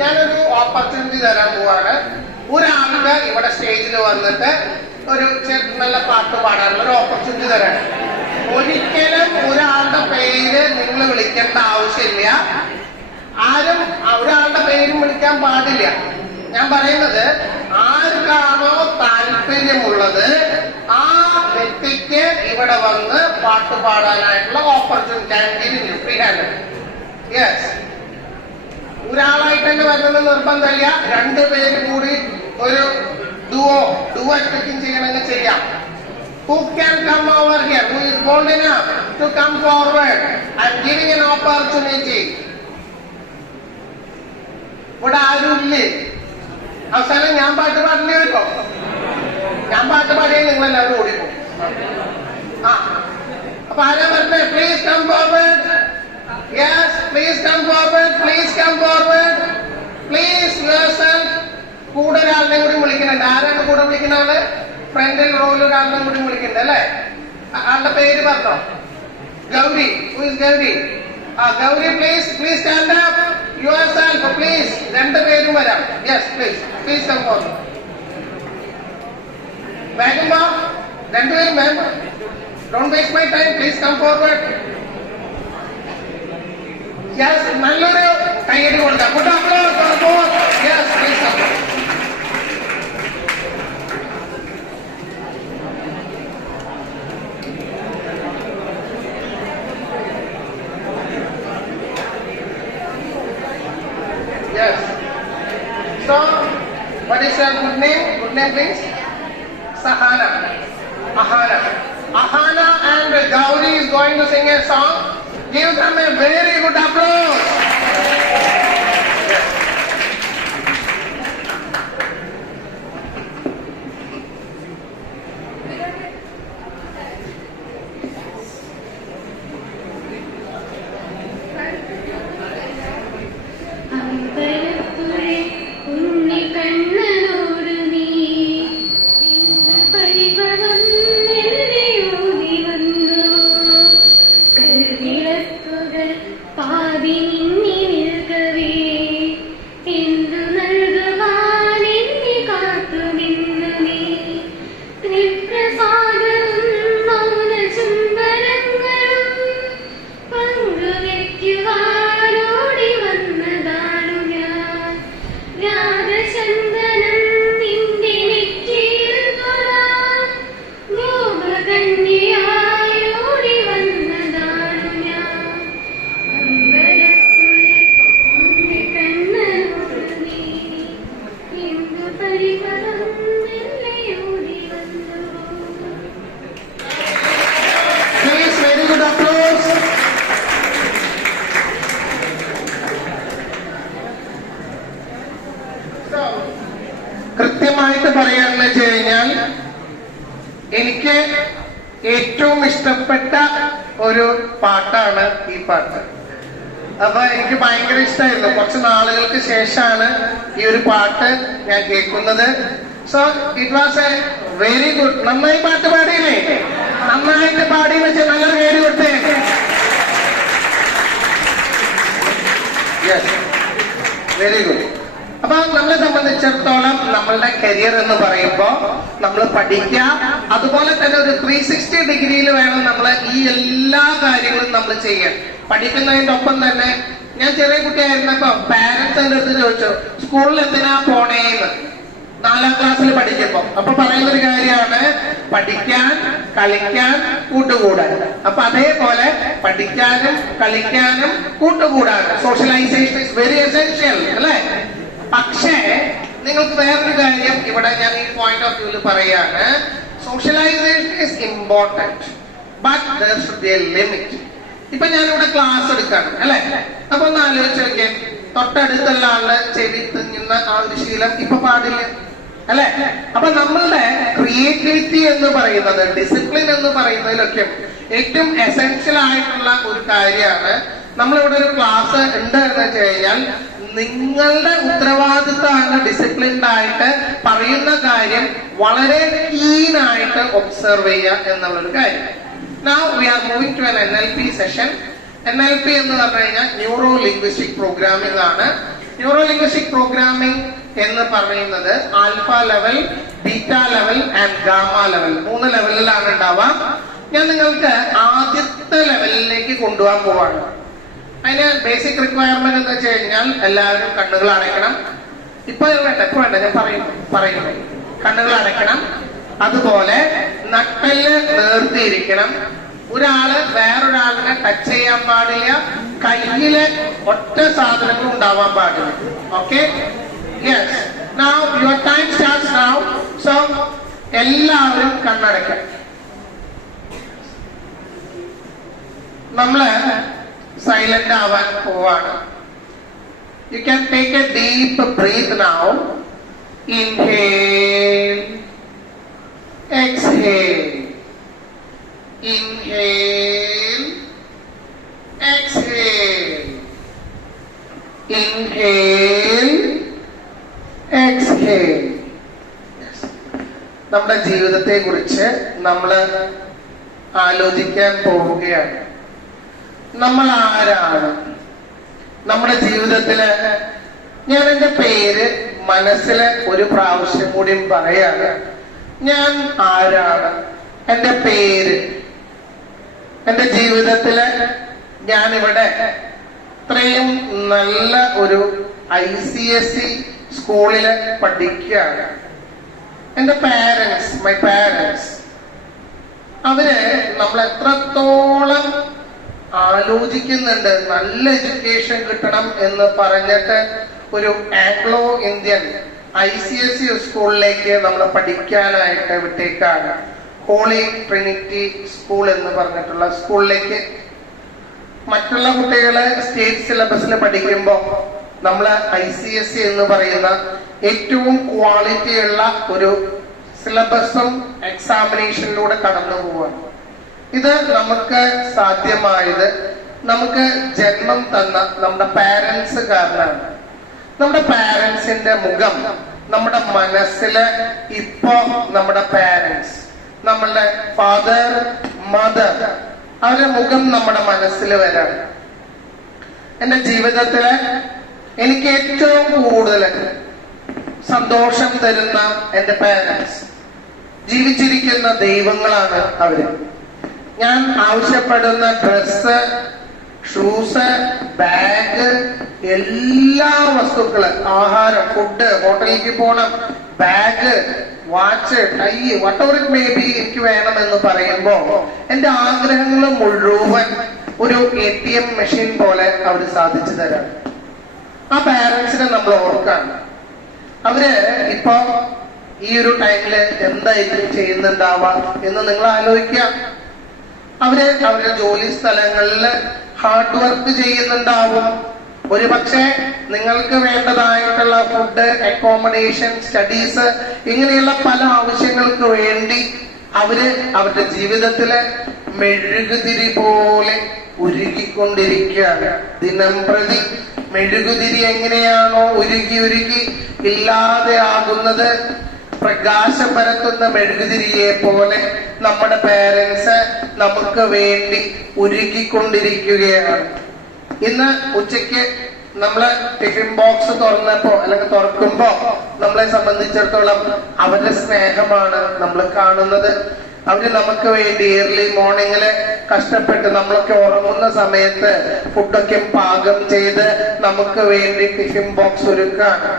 ഞാനൊരു ഓപ്പർച്യൂണിറ്റി തരാൻ പോവാണ്. ഒരാൾക്ക് ഇവിടെ സ്റ്റേജിൽ വന്നിട്ട് ഒരു നല്ല പാട്ട് പാടാനുള്ള ഒരു ഓപ്പർച്യൂണിറ്റി തരാണ്. ഒരിക്കലും ഒരാളുടെ പേര് നിങ്ങൾ വിളിക്കേണ്ട ആവശ്യമില്ല. ആരും ഒരാളുടെ പേരും വിളിക്കാൻ പാടില്ല. ഞാൻ പറയുന്നത് ആർക്കാണോ താല്പര്യമുള്ളത് ആ വ്യക്തിക്ക് ഇവിടെ വന്ന് പാട്ട് പാടാനായിട്ടുള്ള ഓപ്പർച്യൂണിറ്റി ഫ്രീ ഹാൻഡ്. യെസ്, ഒരാളായിട്ട് തന്നെ വരുന്നത് നിർബന്ധമില്ല. രണ്ടുപേരും കൂടി ഒരു ഡുവറ്റ് ചെയ്യണമെങ്കിൽ ചെയ്യാം. Who can come over here? Who is bold enough to come forward? I'm giving an opportunity. ഇവിടെ ആരുമില്ലേ? അവസാനം ഞാൻ പാട്ട് പാടില്ലേ കേട്ടോ. ഞാൻ പാട്ട് പാടിയാൽ നിങ്ങൾ എല്ലാവരും ഓടിപ്പോ. അപ്പൊ ആരാ പറഞ്ഞേ? Please come forward. Yes, please come forward. Please come forward. Please yourself. കൂടെ ഒരാളിനെ കൂടി വിളിക്കുന്നുണ്ട്. ആരാണ് കൂടെ വിളിക്കുന്ന ആള്? ഫ്രണ്ടിൽ റോയിൽ ഒരാളിനെ കൂടി വിളിക്കുന്നുണ്ട് അല്ലേ? ആളുടെ പേര് പറഞ്ഞോ? Gauri. Who is Gauri? Gauri, please stand up yourself please. രണ്ടുപേരും വരാം. Yes, please come forward. വേഗം വാ, രണ്ടുപേരും വേഗം. Don't waste my time. Please come forward. Yes, നല്ലൊരു കൈയ്യടി കൊടുക്കാം. Good applause. Yes, please come forward. Yes. So, what is your good name? Good name, please. Sahana. Ahana and Gauri is going to sing a song. Give them a very good applause. Yes. കൃത്യമായിട്ട് പറയാന്ന് വെച്ച് കഴിഞ്ഞാൽ എനിക്ക് ഏറ്റവും ഇഷ്ടപ്പെട്ട ഒരു പാട്ടാണ് ഈ പാട്ട്. അപ്പൊ എനിക്ക് ഭയങ്കര ഇഷ്ടമായിരുന്നു. കുറച്ച് നാളുകൾക്ക് ശേഷമാണ് ഈ ഒരു പാട്ട് ഞാൻ കേൾക്കുന്നത്. So it was A very good. നന്നായി പാട്ട് പാടിയില്ലേ? നന്നായിട്ട് പാടിയെന്ന് വെച്ചാൽ നല്ലൊരു പേര് കൊടുത്തേ. Yes, very good. അപ്പൊ നമ്മളെ സംബന്ധിച്ചിടത്തോളം നമ്മളുടെ കരിയർ എന്ന് പറയുമ്പോ നമ്മൾ പഠിക്കുക, അതുപോലെ തന്നെ ഒരു 360 ഡിഗ്രിയിൽ വേണം നമ്മൾ ഈ എല്ലാ കാര്യങ്ങളും നമ്മൾ ചെയ്യാൻ. പഠിക്കുന്നതിന്റെ ഒപ്പം തന്നെ ഞാൻ ചെറിയ കുട്ടിയായിരുന്നപ്പോ പാരന്റ്സ് എന്റെ അടുത്ത് ചോദിച്ചു, സ്കൂളിൽ എന്തിനാ പോണേന്ന്, 4ാം ക്ലാസ്സിൽ പഠിക്കുമ്പോ. അപ്പൊ പറയുന്നൊരു കാര്യമാണ് പഠിക്കാൻ, കളിക്കാൻ, കൂട്ടുകൂടാൻ. അപ്പൊ അതേപോലെ പഠിക്കാനും കളിക്കാനും കൂട്ടുകൂടാനും സോഷ്യലൈസേഷൻ ഇസ് വെരി എസെൻഷ്യൽ അല്ലെ? പക്ഷേ നിങ്ങൾക്ക് വേറൊരു കാര്യം ഇവിടെ ഞാൻ ഈ പോയിന്റ് ഓഫ് വ്യൂല് പറയാണ്. Socialization is important, but there should be a limit. ഇപ്പൊ ഞാനിവിടെ ക്ലാസ് എടുക്കാണ് അല്ലെ? അപ്പൊ ഒന്ന് ആലോചിച്ച് നോക്കിയേ, തൊട്ടടുത്തുള്ള ആളുടെ ചെവി തിന്നുന്ന ആ ഒരു ശീലം ഇപ്പൊ പാടില്ല അല്ലെ? അപ്പൊ നമ്മളുടെ ക്രിയേറ്റിവിറ്റി എന്ന് പറയുന്നത്, ഡിസിപ്ലിൻ എന്ന് പറയുന്നതിലൊക്കെ ഏറ്റവും എസെൻഷ്യൽ ആയിട്ടുള്ള ഒരു കാര്യമാണ്. നമ്മളിവിടെ ഒരു ക്ലാസ് ഉണ്ട് എന്ന് വെച്ച് കഴിഞ്ഞാൽ നിങ്ങളുടെ ഉത്തരവാദിത്തമാണ് ഡിസിപ്ലിൻഡ് ആയിട്ട് പറയുന്ന കാര്യം വളരെ കീനായിട്ട് ഒബ്സർവ് ചെയ്യുക എന്നുള്ളൊരു കാര്യം. Now we are moving to an NLP session. NLP എന്ന് പറഞ്ഞു കഴിഞ്ഞാൽ ന്യൂറോ ലിംഗ്വിസ്റ്റിക് പ്രോഗ്രാമിംഗ് ആണ്. ന്യൂറോ ലിംഗ്വിസ്റ്റിക് പ്രോഗ്രാമിംഗ് എന്ന് പറയുന്നത് alpha level, beta level and gamma level, 3 ലെവലിലാണ് ഉണ്ടാവുക. ഞാൻ നിങ്ങൾക്ക് ആദ്യത്തെ ലെവലിലേക്ക് കൊണ്ടുപോകാൻ പോവാണ്. അതിന് ബേസിക് റിക്വയർമെന്റ് എന്ന് വെച്ച് കഴിഞ്ഞാൽ എല്ലാവരും കണ്ണുകൾ അടയ്ക്കണം. ഇപ്പൊ വേണ്ട ഞാൻ പറയുന്നു. കണ്ണുകൾ അടയ്ക്കണം. അതുപോലെ നട്ടെല്ല് നേർത്തിയിരിക്കണം. ഒരാള് വേറൊരാളിനെ ടച്ച് ചെയ്യാൻ പാടില്ല. കയ്യില് ഒറ്റ സാധനങ്ങളും ഉണ്ടാവാൻ പാടില്ല. Okay, yes. Now your time starts now. So എല്ലാവരും കണ്ണടയ്ക്കാം. നമ്മള് സൈലന്റ് ആവാൻ പോവാണ്. You can take a deep breath now. Inhale, exhale, inhale, exhale, inhale, exhale. നമ്മുടെ ജീവിതത്തെ കുറിച്ച് നമ്മൾ ആലോചിക്കാൻ പോവുകയാണ്. നമ്മൾ ആരാണ്? നമ്മുടെ ജീവിതത്തില് ഞാൻ എന്റെ പേര് മനസ്സില് ഒരു പ്രാവശ്യം കൂടി പറയാണ്. ഞാൻ ആരാണ്? എന്റെ പേര്. എന്റെ ജീവിതത്തില് ഞാനിവിടെ ഇത്രയും നല്ല ഒരു ICSE സ്കൂളില് പഠിക്കുകയാണ്. എന്റെ മൈ പാരൻസ്, അവര് നമ്മൾ എത്രത്തോളം ആലോചിക്കുന്നുണ്ട് നല്ല എഡ്യൂക്കേഷൻ കിട്ടണം എന്ന് പറഞ്ഞിട്ട് ഒരു ആംഗ്ലോ ഇന്ത്യൻ ICSE സ്കൂളിലേക്ക് നമ്മൾ പഠിക്കാനായിട്ട് വിട്ടേക്കാണ്. ഹോളി ട്രിനിറ്റി സ്കൂൾ എന്ന് പറഞ്ഞിട്ടുള്ള സ്കൂളിലേക്ക്. മറ്റുള്ള കുട്ടികള് സ്റ്റേറ്റ് സിലബസിൽ പഠിക്കുമ്പോൾ നമ്മൾ ICSE എന്ന് പറയുന്ന ഏറ്റവും ക്വാളിറ്റി ഉള്ള ഒരു സിലബസും എക്സാമിനേഷനിലൂടെ കടന്നു പോവാണ്. ഇത് നമുക്ക് സാധ്യമായത് നമുക്ക് ജന്മം തന്ന നമ്മുടെ പാരൻസ് കാരണമാണ്. നമ്മുടെ പാരൻസിന്റെ മുഖം നമ്മുടെ മനസ്സില് ഇപ്പോ നമ്മുടെ പാരൻസ്, നമ്മളുടെ ഫാദർ, മദർ, അവരുടെ മുഖം നമ്മുടെ മനസ്സിൽ വരാണ്. എന്റെ ജീവിതത്തില് എനിക്ക് ഏറ്റവും കൂടുതൽ സന്തോഷം തരുന്ന എന്റെ പാരൻസ്. ജീവിച്ചിരിക്കുന്ന ദൈവങ്ങളാണ് അവര്. ഞാൻ ആവശ്യപ്പെടുന്ന ഡ്രസ്സ്, ഷൂസ്, ബാഗ്, എല്ലാ വസ്തുക്കള്, ആഹാരം, ഫുഡ്, ഹോട്ടലിലേക്ക് പോകണം, bag, watch, tie, whatever it may be എനിക്ക് വേണമെന്ന് പറയുമ്പോ എന്റെ ആഗ്രഹങ്ങൾ മുഴുവൻ ഒരു ATM മെഷീൻ പോലെ അവര് സാധിച്ചു തരാം. ആ പാരൻസിനെ നമ്മൾ ഓർക്കാണ്. അവര് ഇപ്പൊ ഈ ഒരു ടൈമില് എന്തായിരിക്കും ചെയ്യുന്നുണ്ടാവുക എന്ന് നിങ്ങൾ ആലോചിക്കുക. അവര് അവരുടെ ജോലി സ്ഥലങ്ങളിൽ ഹാർഡ് വർക്ക് ചെയ്യുന്നുണ്ടാവും. ഒരു പക്ഷേ നിങ്ങൾക്ക് വേണ്ടതായിട്ടുള്ള ഫുഡ്, അക്കോമഡേഷൻ, സ്റ്റഡീസ്, ഇങ്ങനെയുള്ള പല ആവശ്യങ്ങൾക്ക് വേണ്ടി അവര് അവരുടെ ജീവിതത്തില് മെഴുകുതിരി പോലെ ഉരുകിക്കൊണ്ടിരിക്കുകയാണ്. ദിനം പ്രതി മെഴുകുതിരി എങ്ങനെയാണോ ഉരുകി ഇല്ലാതെ ആകുന്നത്, പ്രകാശം പരത്തുന്ന മെഴുകുതിരിയെ പോലെ നമ്മുടെ പേരൻസ് നമുക്ക് വേണ്ടി ഉരുകിക്കൊണ്ടിരിക്കുകയാണ്. ഇന്ന് ഉച്ചയ്ക്ക് നമ്മള് ടിഫിൻ ബോക്സ് തുറക്കുമ്പോ നമ്മളെ സംബന്ധിച്ചിടത്തോളം അവരുടെ സ്നേഹമാണ് നമ്മൾ കാണുന്നത്. അവര് നമുക്ക് വേണ്ടി ഏർലി മോർണിംഗില് കഷ്ടപ്പെട്ട് നമ്മളൊക്കെ ഉറങ്ങുന്ന സമയത്ത് ഫുഡൊക്കെ പാകം ചെയ്ത് നമുക്ക് വേണ്ടി ടിഫിൻ ബോക്സ് ഒരുക്കാണ്.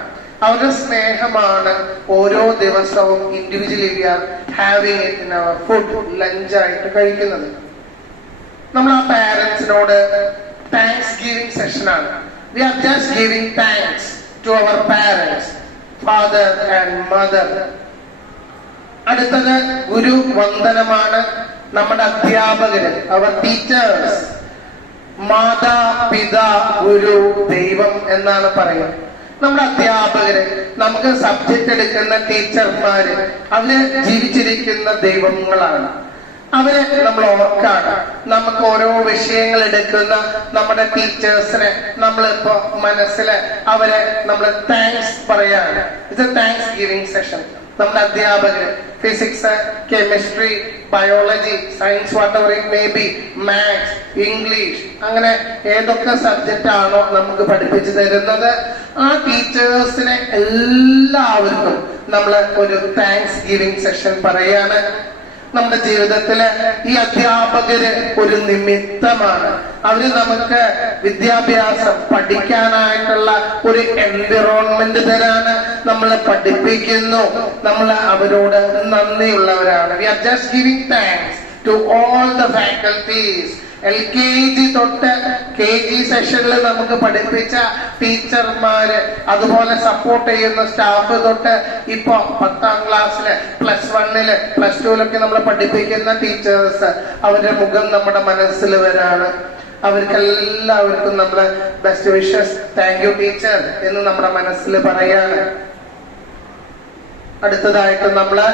അവരുടെ സ്നേഹമാണ് ഓരോ ദിവസവും individually we are having it in our food, ലഞ്ചായിട്ട് കഴിക്കുന്നത്. നമ്മൾ ആ പാരൻസിനോട് താങ്ക്സ് ഗിവിംഗ് സെഷനാണ്. We are just giving thanks to our parents, father and mother. അടുത്തത് ഗുരുവന്ദനമാണ്. നമ്മുടെ അധ്യാപകര്, അവർ ടീച്ചേഴ്സ്. മാതാ, പിതാ, ഗുരു, ദൈവം എന്നാണ് പറയുക. നമ്മുടെ അധ്യാപകര്, നമുക്ക് സബ്ജക്ട് എടുക്കുന്ന ടീച്ചർമാര്, അവര് ജീവിച്ചിരിക്കുന്ന ദൈവങ്ങളാണ്. അവരെ നമ്മൾ ഓർക്കാണ്. നമുക്ക് ഓരോ വിഷയങ്ങൾ എടുക്കുന്ന നമ്മുടെ ടീച്ചേഴ്സിനെ നമ്മളിപ്പോ മനസ്സില് അവരെ നമ്മൾ താങ്ക്സ് പറയാണ്. ഇത് താങ്ക്സ് ഗിവിംഗ് സെഷൻ. നമ്മുടെ അധ്യാപകര് physics, chemistry, biology, science, whatever it may B, maths, English, അങ്ങനെ ഏതൊക്കെ സബ്ജക്റ്റ് ആണോ നമുക്ക് പഠിപ്പിച്ചു തരുന്നത്, ആ ടീച്ചേഴ്സിനെ എല്ലാവർക്കും നമ്മൾ ഒരു താങ്ക്സ് ഗിവിംഗ് സെഷൻ പറയാണ്. നമ്മുടെ ജീവിതത്തില് ഈ അധ്യാപകര് ഒരു നിമിത്തമാണ്. അവര് നമുക്ക് വിദ്യാഭ്യാസം പഠിക്കാനായിട്ടുള്ള ഒരു എൻവിറോൺമെന്റ് തരാണ്, നമ്മളെ പഠിപ്പിക്കുന്നു. നമ്മൾ അവരോട് നന്ദിയുള്ളവരാണ്. We are just giving thanks to all the faculties. LKG തൊട്ട് KG സെഷനിൽ നമുക്ക് പഠിപ്പിച്ച ടീച്ചർമാര്, അതുപോലെ സപ്പോർട്ട് ചെയ്യുന്ന സ്റ്റാഫ് തൊട്ട് ഇപ്പൊ 10ാം ക്ലാസ്സില്, +1-ല്, +2-ലൊക്കെ നമ്മൾ പഠിപ്പിക്കുന്ന ടീച്ചേഴ്സ്, അവരുടെ മുഖം നമ്മുടെ മനസ്സിൽ വരാണ്. അവർക്കെല്ലാവർക്കും നമ്മള് best wishes, thank you teacher എന്ന് നമ്മുടെ മനസ്സിൽ പറയാണ്. അടുത്തതായിട്ട് നമ്മള്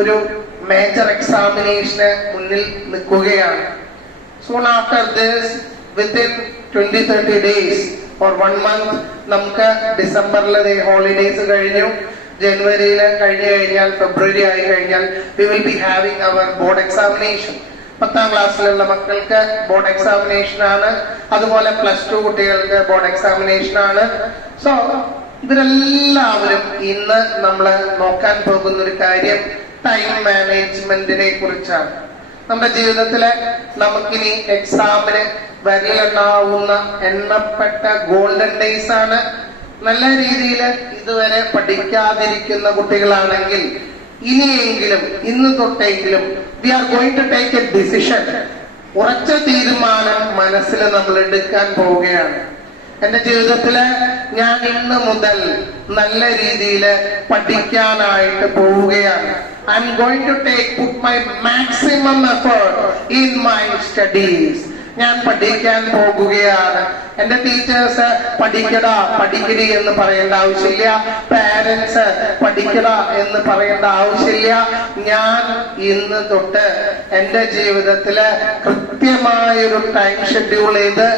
ഒരു മേജർ എക്സാമിനേഷന് മുന്നിൽ നിൽക്കുകയാണ്. Soon after this, within 20-30 days or 1 month, നമുക്ക് ഡിസംബറിലെ ഹോളിഡേസ് കഴിഞ്ഞു, ജനുവരിയില് കഴിഞ്ഞു കഴിഞ്ഞാൽ, ഫെബ്രുവരി ആയി കഴിഞ്ഞാൽ we will be having our board examination. 10ാം ക്ലാസ്സിലുള്ള മക്കൾക്ക് ബോർഡ് എക്സാമിനേഷൻ ആണ്, അതുപോലെ +2 കുട്ടികൾക്ക് ബോർഡ് എക്സാമിനേഷൻ ആണ്. സോ ഇവരെല്ലാവരും ഇന്ന് നമ്മൾ നോക്കാൻ പോകുന്ന ഒരു കാര്യം ടൈം മാനേജ്മെന്റിനെ കുറിച്ചാണ്. നമ്മുടെ ജീവിതത്തില് നമുക്കിനി എക്സാമിന് വരലെണ്ണാവുന്ന എണ്ണപ്പെട്ട ഗോൾഡൻ ഡേയ്സ് ആണ്. നല്ല രീതിയിൽ ഇതുവരെ പഠിക്കാതിരിക്കുന്ന കുട്ടികളാണെങ്കിൽ ഇനിയെങ്കിലും, ഇന്ന് തൊട്ടെങ്കിലും we are going to take a decision. ഉറച്ച തീരുമാനം മനസ്സിൽ നമ്മൾ എടുക്കാൻ പോവുകയാണ്. എന്റെ ജീവിതത്തില് ഞാൻ ഇന്ന് മുതൽ നല്ല രീതിയിൽ പഠിക്കാനായിട്ട് പോവുകയാണ്. I am going to put my maximum effort in my studies. ഞാൻ പഠിക്കാൻ പോകുകയാണ്. എന്റെ ടീച്ചേഴ്സ് പഠിക്കടാ പഠിക്കടി എന്ന് പറയേണ്ട ആവശ്യമില്ല, പാരന്റ്സ് പഠിക്കടാ എന്ന് പറയേണ്ട ആവശ്യമില്ല. ഞാൻ ഇന്ന് തൊട്ട് എന്റെ ജീവിതത്തില് കൃത്യമായൊരു ടൈം ഷെഡ്യൂൾ ചെയ്ത്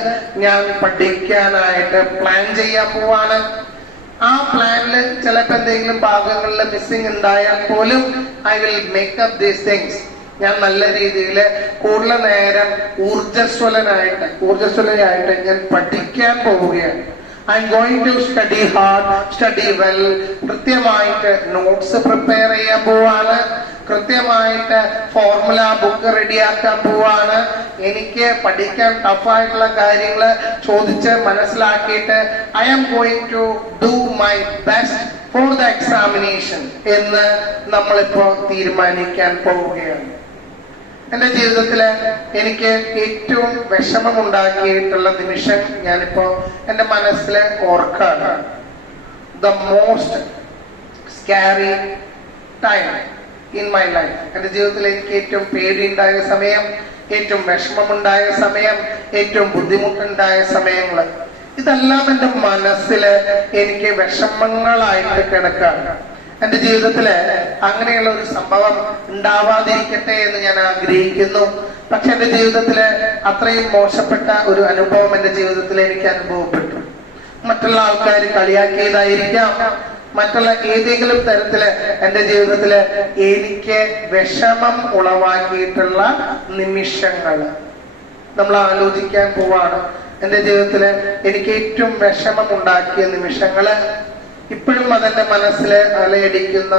ഞാൻ പഠിക്കാനായിട്ട് പ്ലാൻ ചെയ്യാൻ പോവാണ്. ആ പ്ലാനില് ചിലപ്പോൾ എന്തെങ്കിലും ഭാഗങ്ങളിൽ മിസ്സിംഗ് ഉണ്ടായാൽ പോലും I will make up these things. ഞാൻ നല്ല രീതിയിൽ കൂടുതൽ നേരം ഊർജ്ജസ്വലനായിട്ട് ഞാൻ പഠിക്കാൻ പോവുകയാണ്. I am going to study hard, study well. കൃത്യമായിട്ട് നോട്ട്സ് പ്രിപ്പയർ ചെയ്യാൻ പോവാണ്, കൃത്യമായിട്ട് ഫോർമുല ബുക്ക് റെഡിയാക്കാൻ പോവാണ്. എനിക്ക് പഠിക്കാൻ ടഫായിട്ടുള്ള കാര്യങ്ങൾ ചോദിച്ച് മനസ്സിലാക്കിയിട്ട് I am going to do my best for the examination എന്ന് നമ്മളിപ്പോ തീരുമാനിക്കാൻ പോവുകയാണ്. എന്റെ ജീവിതത്തില് എനിക്ക് ഏറ്റവും വിഷമമുണ്ടാക്കിയിട്ടുള്ള നിമിഷം ഞാനിപ്പോ എന്റെ മനസ്സിൽ ഓർക്കാണ്. The most scary time in my life. എന്റെ ജീവിതത്തിൽ എനിക്ക് ഏറ്റവും പേടിയുണ്ടായ സമയം, ഏറ്റവും വിഷമമുണ്ടായ സമയം, ഏറ്റവും ബുദ്ധിമുട്ടുണ്ടായ സമയങ്ങൾ, ഇതെല്ലാം എന്റെ മനസ്സില് എനിക്ക് വിഷമങ്ങളായിട്ട് കിടക്കാണ്. എന്റെ ജീവിതത്തില് അങ്ങനെയുള്ള ഒരു സംഭവം ഉണ്ടാവാതിരിക്കട്ടെ എന്ന് ഞാൻ ആഗ്രഹിക്കുന്നു. പക്ഷെ എന്റെ ജീവിതത്തില് അത്രയും മോശപ്പെട്ട ഒരു അനുഭവം എന്റെ ജീവിതത്തിൽ എനിക്ക് അനുഭവപ്പെട്ടു. മറ്റുള്ള ആൾക്കാർ കളിയാക്കിയതായിരിക്കാം, മറ്റുള്ള ഏതെങ്കിലും തരത്തില് എന്റെ ജീവിതത്തില് എനിക്ക് വിഷമം ഉളവാക്കിയിട്ടുള്ള നിമിഷങ്ങൾ നമ്മൾ ആലോചിക്കാൻ പോവാണ്. എന്റെ ജീവിതത്തില് എനിക്ക് ഏറ്റവും വിഷമം ഉണ്ടാക്കിയ നിമിഷങ്ങള് ഇപ്പോഴും അതെന്റെ മനസ്സിൽ അലയടിക്കുന്ന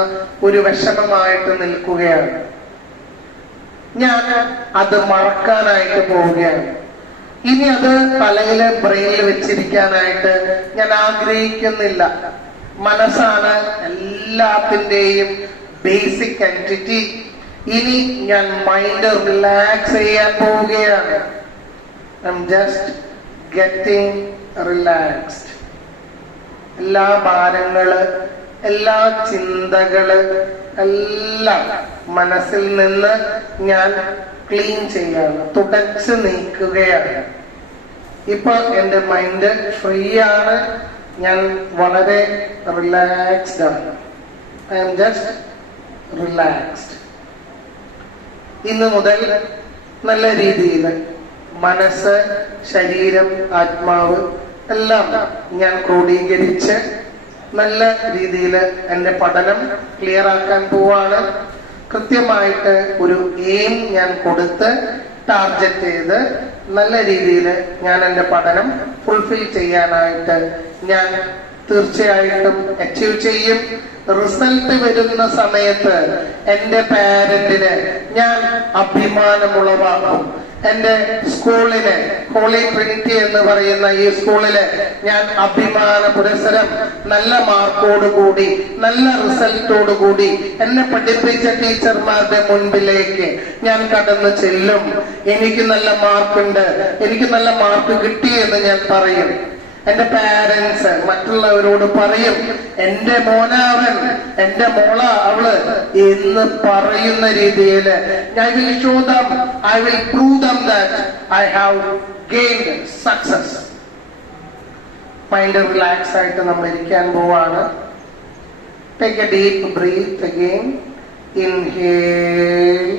ഒരു വിഷമമായിട്ട് നിൽക്കുകയാണ്. ഞാൻ അത് മറക്കാനായിട്ട് പോവുകയാണ്. ഇനി അത് തലയില് ബ്രെയിനിൽ വെച്ചിരിക്കാനായിട്ട് ഞാൻ ആഗ്രഹിക്കുന്നില്ല. മനസ്സാണ് എല്ലാത്തിന്റെയും ബേസിക് എൻറ്റിറ്റി. ഇനി ഞാൻ മൈൻഡ് റിലാക്സ് ചെയ്യാൻ പോവുകയാണ്. I am just getting relaxed. എല്ലാ ഭാരങ്ങള്, എല്ലാ ചിന്തകള് എല്ലാം മനസ്സിൽ നിന്ന് ഞാൻ ക്ലീൻ ചെയ്യാണ്, തുടച്ചു നീക്കുകയാണ്. ഇപ്പൊ എന്റെ മൈൻഡ് ഫ്രീ ആണ്, ഞാൻ വളരെ റിലാക്സ്ഡ് ആണ്. I am just relaxed. ഇന്ന് മുതൽ നല്ല രീതിയിൽ മനസ്സ്, ശരീരം, ആത്മാവ് എല്ലാം ഞാൻ ക്രോഡീകരിച്ച് നല്ല രീതിയിൽ എൻ്റെ പഠനം ക്ലിയർ ആക്കാൻ പോവാണ്. കൃത്യമായിട്ട് ഒരു എയിം ഞാൻ കൊടുത്ത് ടാർഗറ്റ് ചെയ്ത് നല്ല രീതിയിൽ ഞാൻ എൻ്റെ പഠനം ഫുൾഫിൽ ചെയ്യാനായിട്ട് ഞാൻ തീർച്ചയായിട്ടും അച്ചീവ് ചെയ്യും. റിസൾട്ട് വരുന്ന സമയത്ത് എൻ്റെ പാരന്റിന് ഞാൻ അഭിമാനമുളവാക്കും. എൻ്റെ സ്കൂളിന്, ഹോളി ട്രിനിറ്റി എന്ന് പറയുന്ന ഈ സ്കൂളില് ഞാൻ അഭിമാന പുരസ്സരം നല്ല മാർക്കോടുകൂടി നല്ല റിസൾട്ടോടുകൂടി എന്നെ പഠിപ്പിച്ച ടീച്ചർമാരുടെ മുൻപിലേക്ക് ഞാൻ കടന്നു ചെല്ലും. എനിക്ക് നല്ല മാർക്കുണ്ട്, എനിക്ക് നല്ല മാർക്ക് കിട്ടിയെന്ന് ഞാൻ പറയും. എന്റെ പാരന്റ്സ് മറ്റുള്ളവരോട് പറയും, എന്റെ മോനാവൻ, എന്റെ മോള അവള് എന്ന് പറയുന്ന രീതിയിൽ I will show them, I will prove them that I have gained success. Mind relax ആയിട്ട് നമ്മൾ ഇരിക്കാൻ പോവാണ്. Take a deep breath again. Inhale,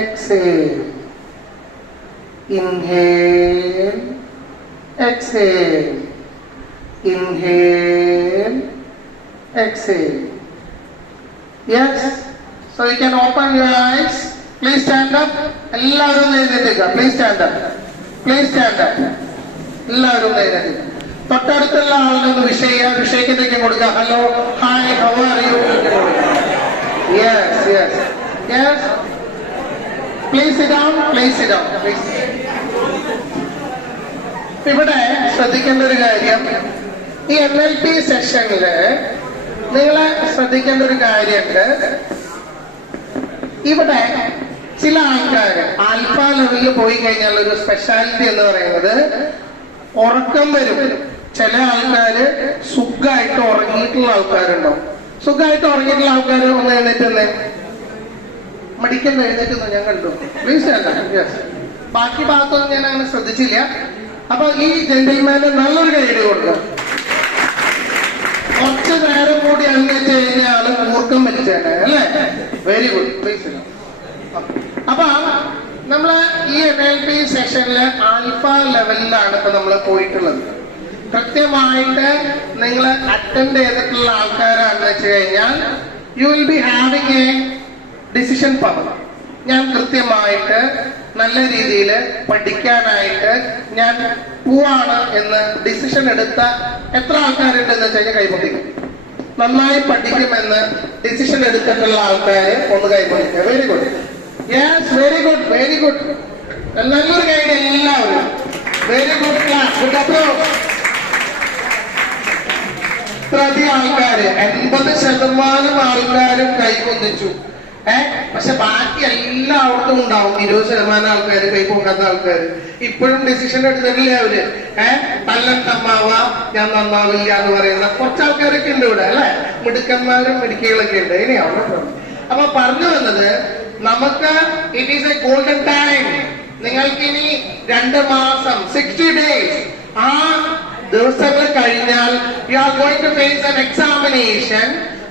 exhale, inhale, exhale, inhale, exhale. Yes, so you can open your eyes. Please stand up. എല്ലാവരും എഴുന്നേൽക്കുക. Please stand up. Please stand up. എല്ലാവരും എഴുന്നേൽക്കുക. തൊട്ടടുത്തുള്ള ആളിനൊന്ന് വിഷയത്തിലേക്ക് കൊടുക്കുക. Hello, hi, how are you? Yes yes yes. Please sit down. Please sit down. Please. ഇവിടെ ശ്രദ്ധിക്കേണ്ട ഒരു കാര്യം, ഈ NLP സെഷനില് നിങ്ങളെ ശ്രദ്ധിക്കേണ്ട ഒരു കാര്യമുണ്ട്. ഇവിടെ ചില ആൾക്കാർ ആൽഫ ലെവലിൽ പോയി കഴിഞ്ഞാൽ ഒരു സ്പെഷ്യാലിറ്റി എന്ന് പറയുന്നത് ഉറക്കം വരും. ചില ആൾക്കാര് സുഖമായിട്ട് ഉറങ്ങിയിട്ടുള്ള ആൾക്കാരുണ്ടാവും. സുഖമായിട്ട് ഉറങ്ങിയിട്ടുള്ള ആൾക്കാർ ഒന്ന് എഴുന്നേറ്റല്ലേ, മടിക്കുന്ന എഴുന്നേറ്റുന്നു ഞാൻ കണ്ടു. Please yes. ബാക്കി ഭാഗത്തൊന്നും ഞാൻ അങ്ങനെ ശ്രദ്ധിച്ചില്ല. അപ്പൊ ഈ ജെന്റിൽമാന് നല്ലൊരു കൈയ്യടി കൊടുക്കാം. കുറച്ച് നേരം കൂടി അന്വേഷിച്ച് കഴിഞ്ഞ ആള് മൂർക്കം വലിച്ചേനെ അല്ലേ? Very good. പ്ലീസ്. അപ്പൊ നമ്മള് ഈ NLP സെഷനില് ആൽഫ ലെവലിലാണ് ഇപ്പൊ നമ്മൾ പോയിട്ടുള്ളത്. കൃത്യമായിട്ട് നിങ്ങൾ അറ്റൻഡ് ചെയ്തിട്ടുള്ള ആൾക്കാരാണെന്ന് വെച്ച് കഴിഞ്ഞാൽ you will be having A decision power. ഞാൻ കൃത്യമായിട്ട് നല്ല രീതിയിൽ പഠിക്കാനായിട്ട് ഞാൻ പോവാണ് എന്ന് ഡിസിഷൻ എടുത്ത എത്ര ആൾക്കാരുണ്ടെന്ന് വെച്ച് കഴിഞ്ഞാൽ കൈപൊട്ടിക്കും. നന്നായി പഠിക്കുമെന്ന് ഡിസിഷൻ എടുത്തിട്ടുള്ള ആൾക്കാരെ ഒന്ന് കൈപൊട്ടിക്കുക. Very good. Yes, very good, very good. നല്ലൊരു കൈഡ് എല്ലാവരും. Very good class. Good approach. ഇത്രയധികം ആൾക്കാര് 80% ആൾക്കാരും കൈപൊന്നിച്ചു. പക്ഷെ ബാക്കി എല്ലായിടത്തും ഉണ്ടാവും 20% ആൾക്കാർ കൈ പൊങ്ങാത്ത ആൾക്കാർ. ഇപ്പോഴും ഡിസിഷൻ എടുത്തിട്ടില്ല അവര്. തല്ലത്തമ്മാവാ, ഞാൻ നന്നാവില്ല എന്ന് പറയുന്ന കുറച്ച് ആൾക്കാരൊക്കെ ഉണ്ട് ഇവിടെ അല്ലെ. മിടുക്കന്മാരും മിടുക്കികളൊക്കെ ഉണ്ട്. ഇനി അവിടെ അപ്പൊ പറഞ്ഞു വന്നത്, നമുക്ക് it is a golden time. നിങ്ങൾക്ക് ഇനി 2 മാസം 60 days ആ ദിവസങ്ങൾ കഴിഞ്ഞാൽ you are going to face an examination.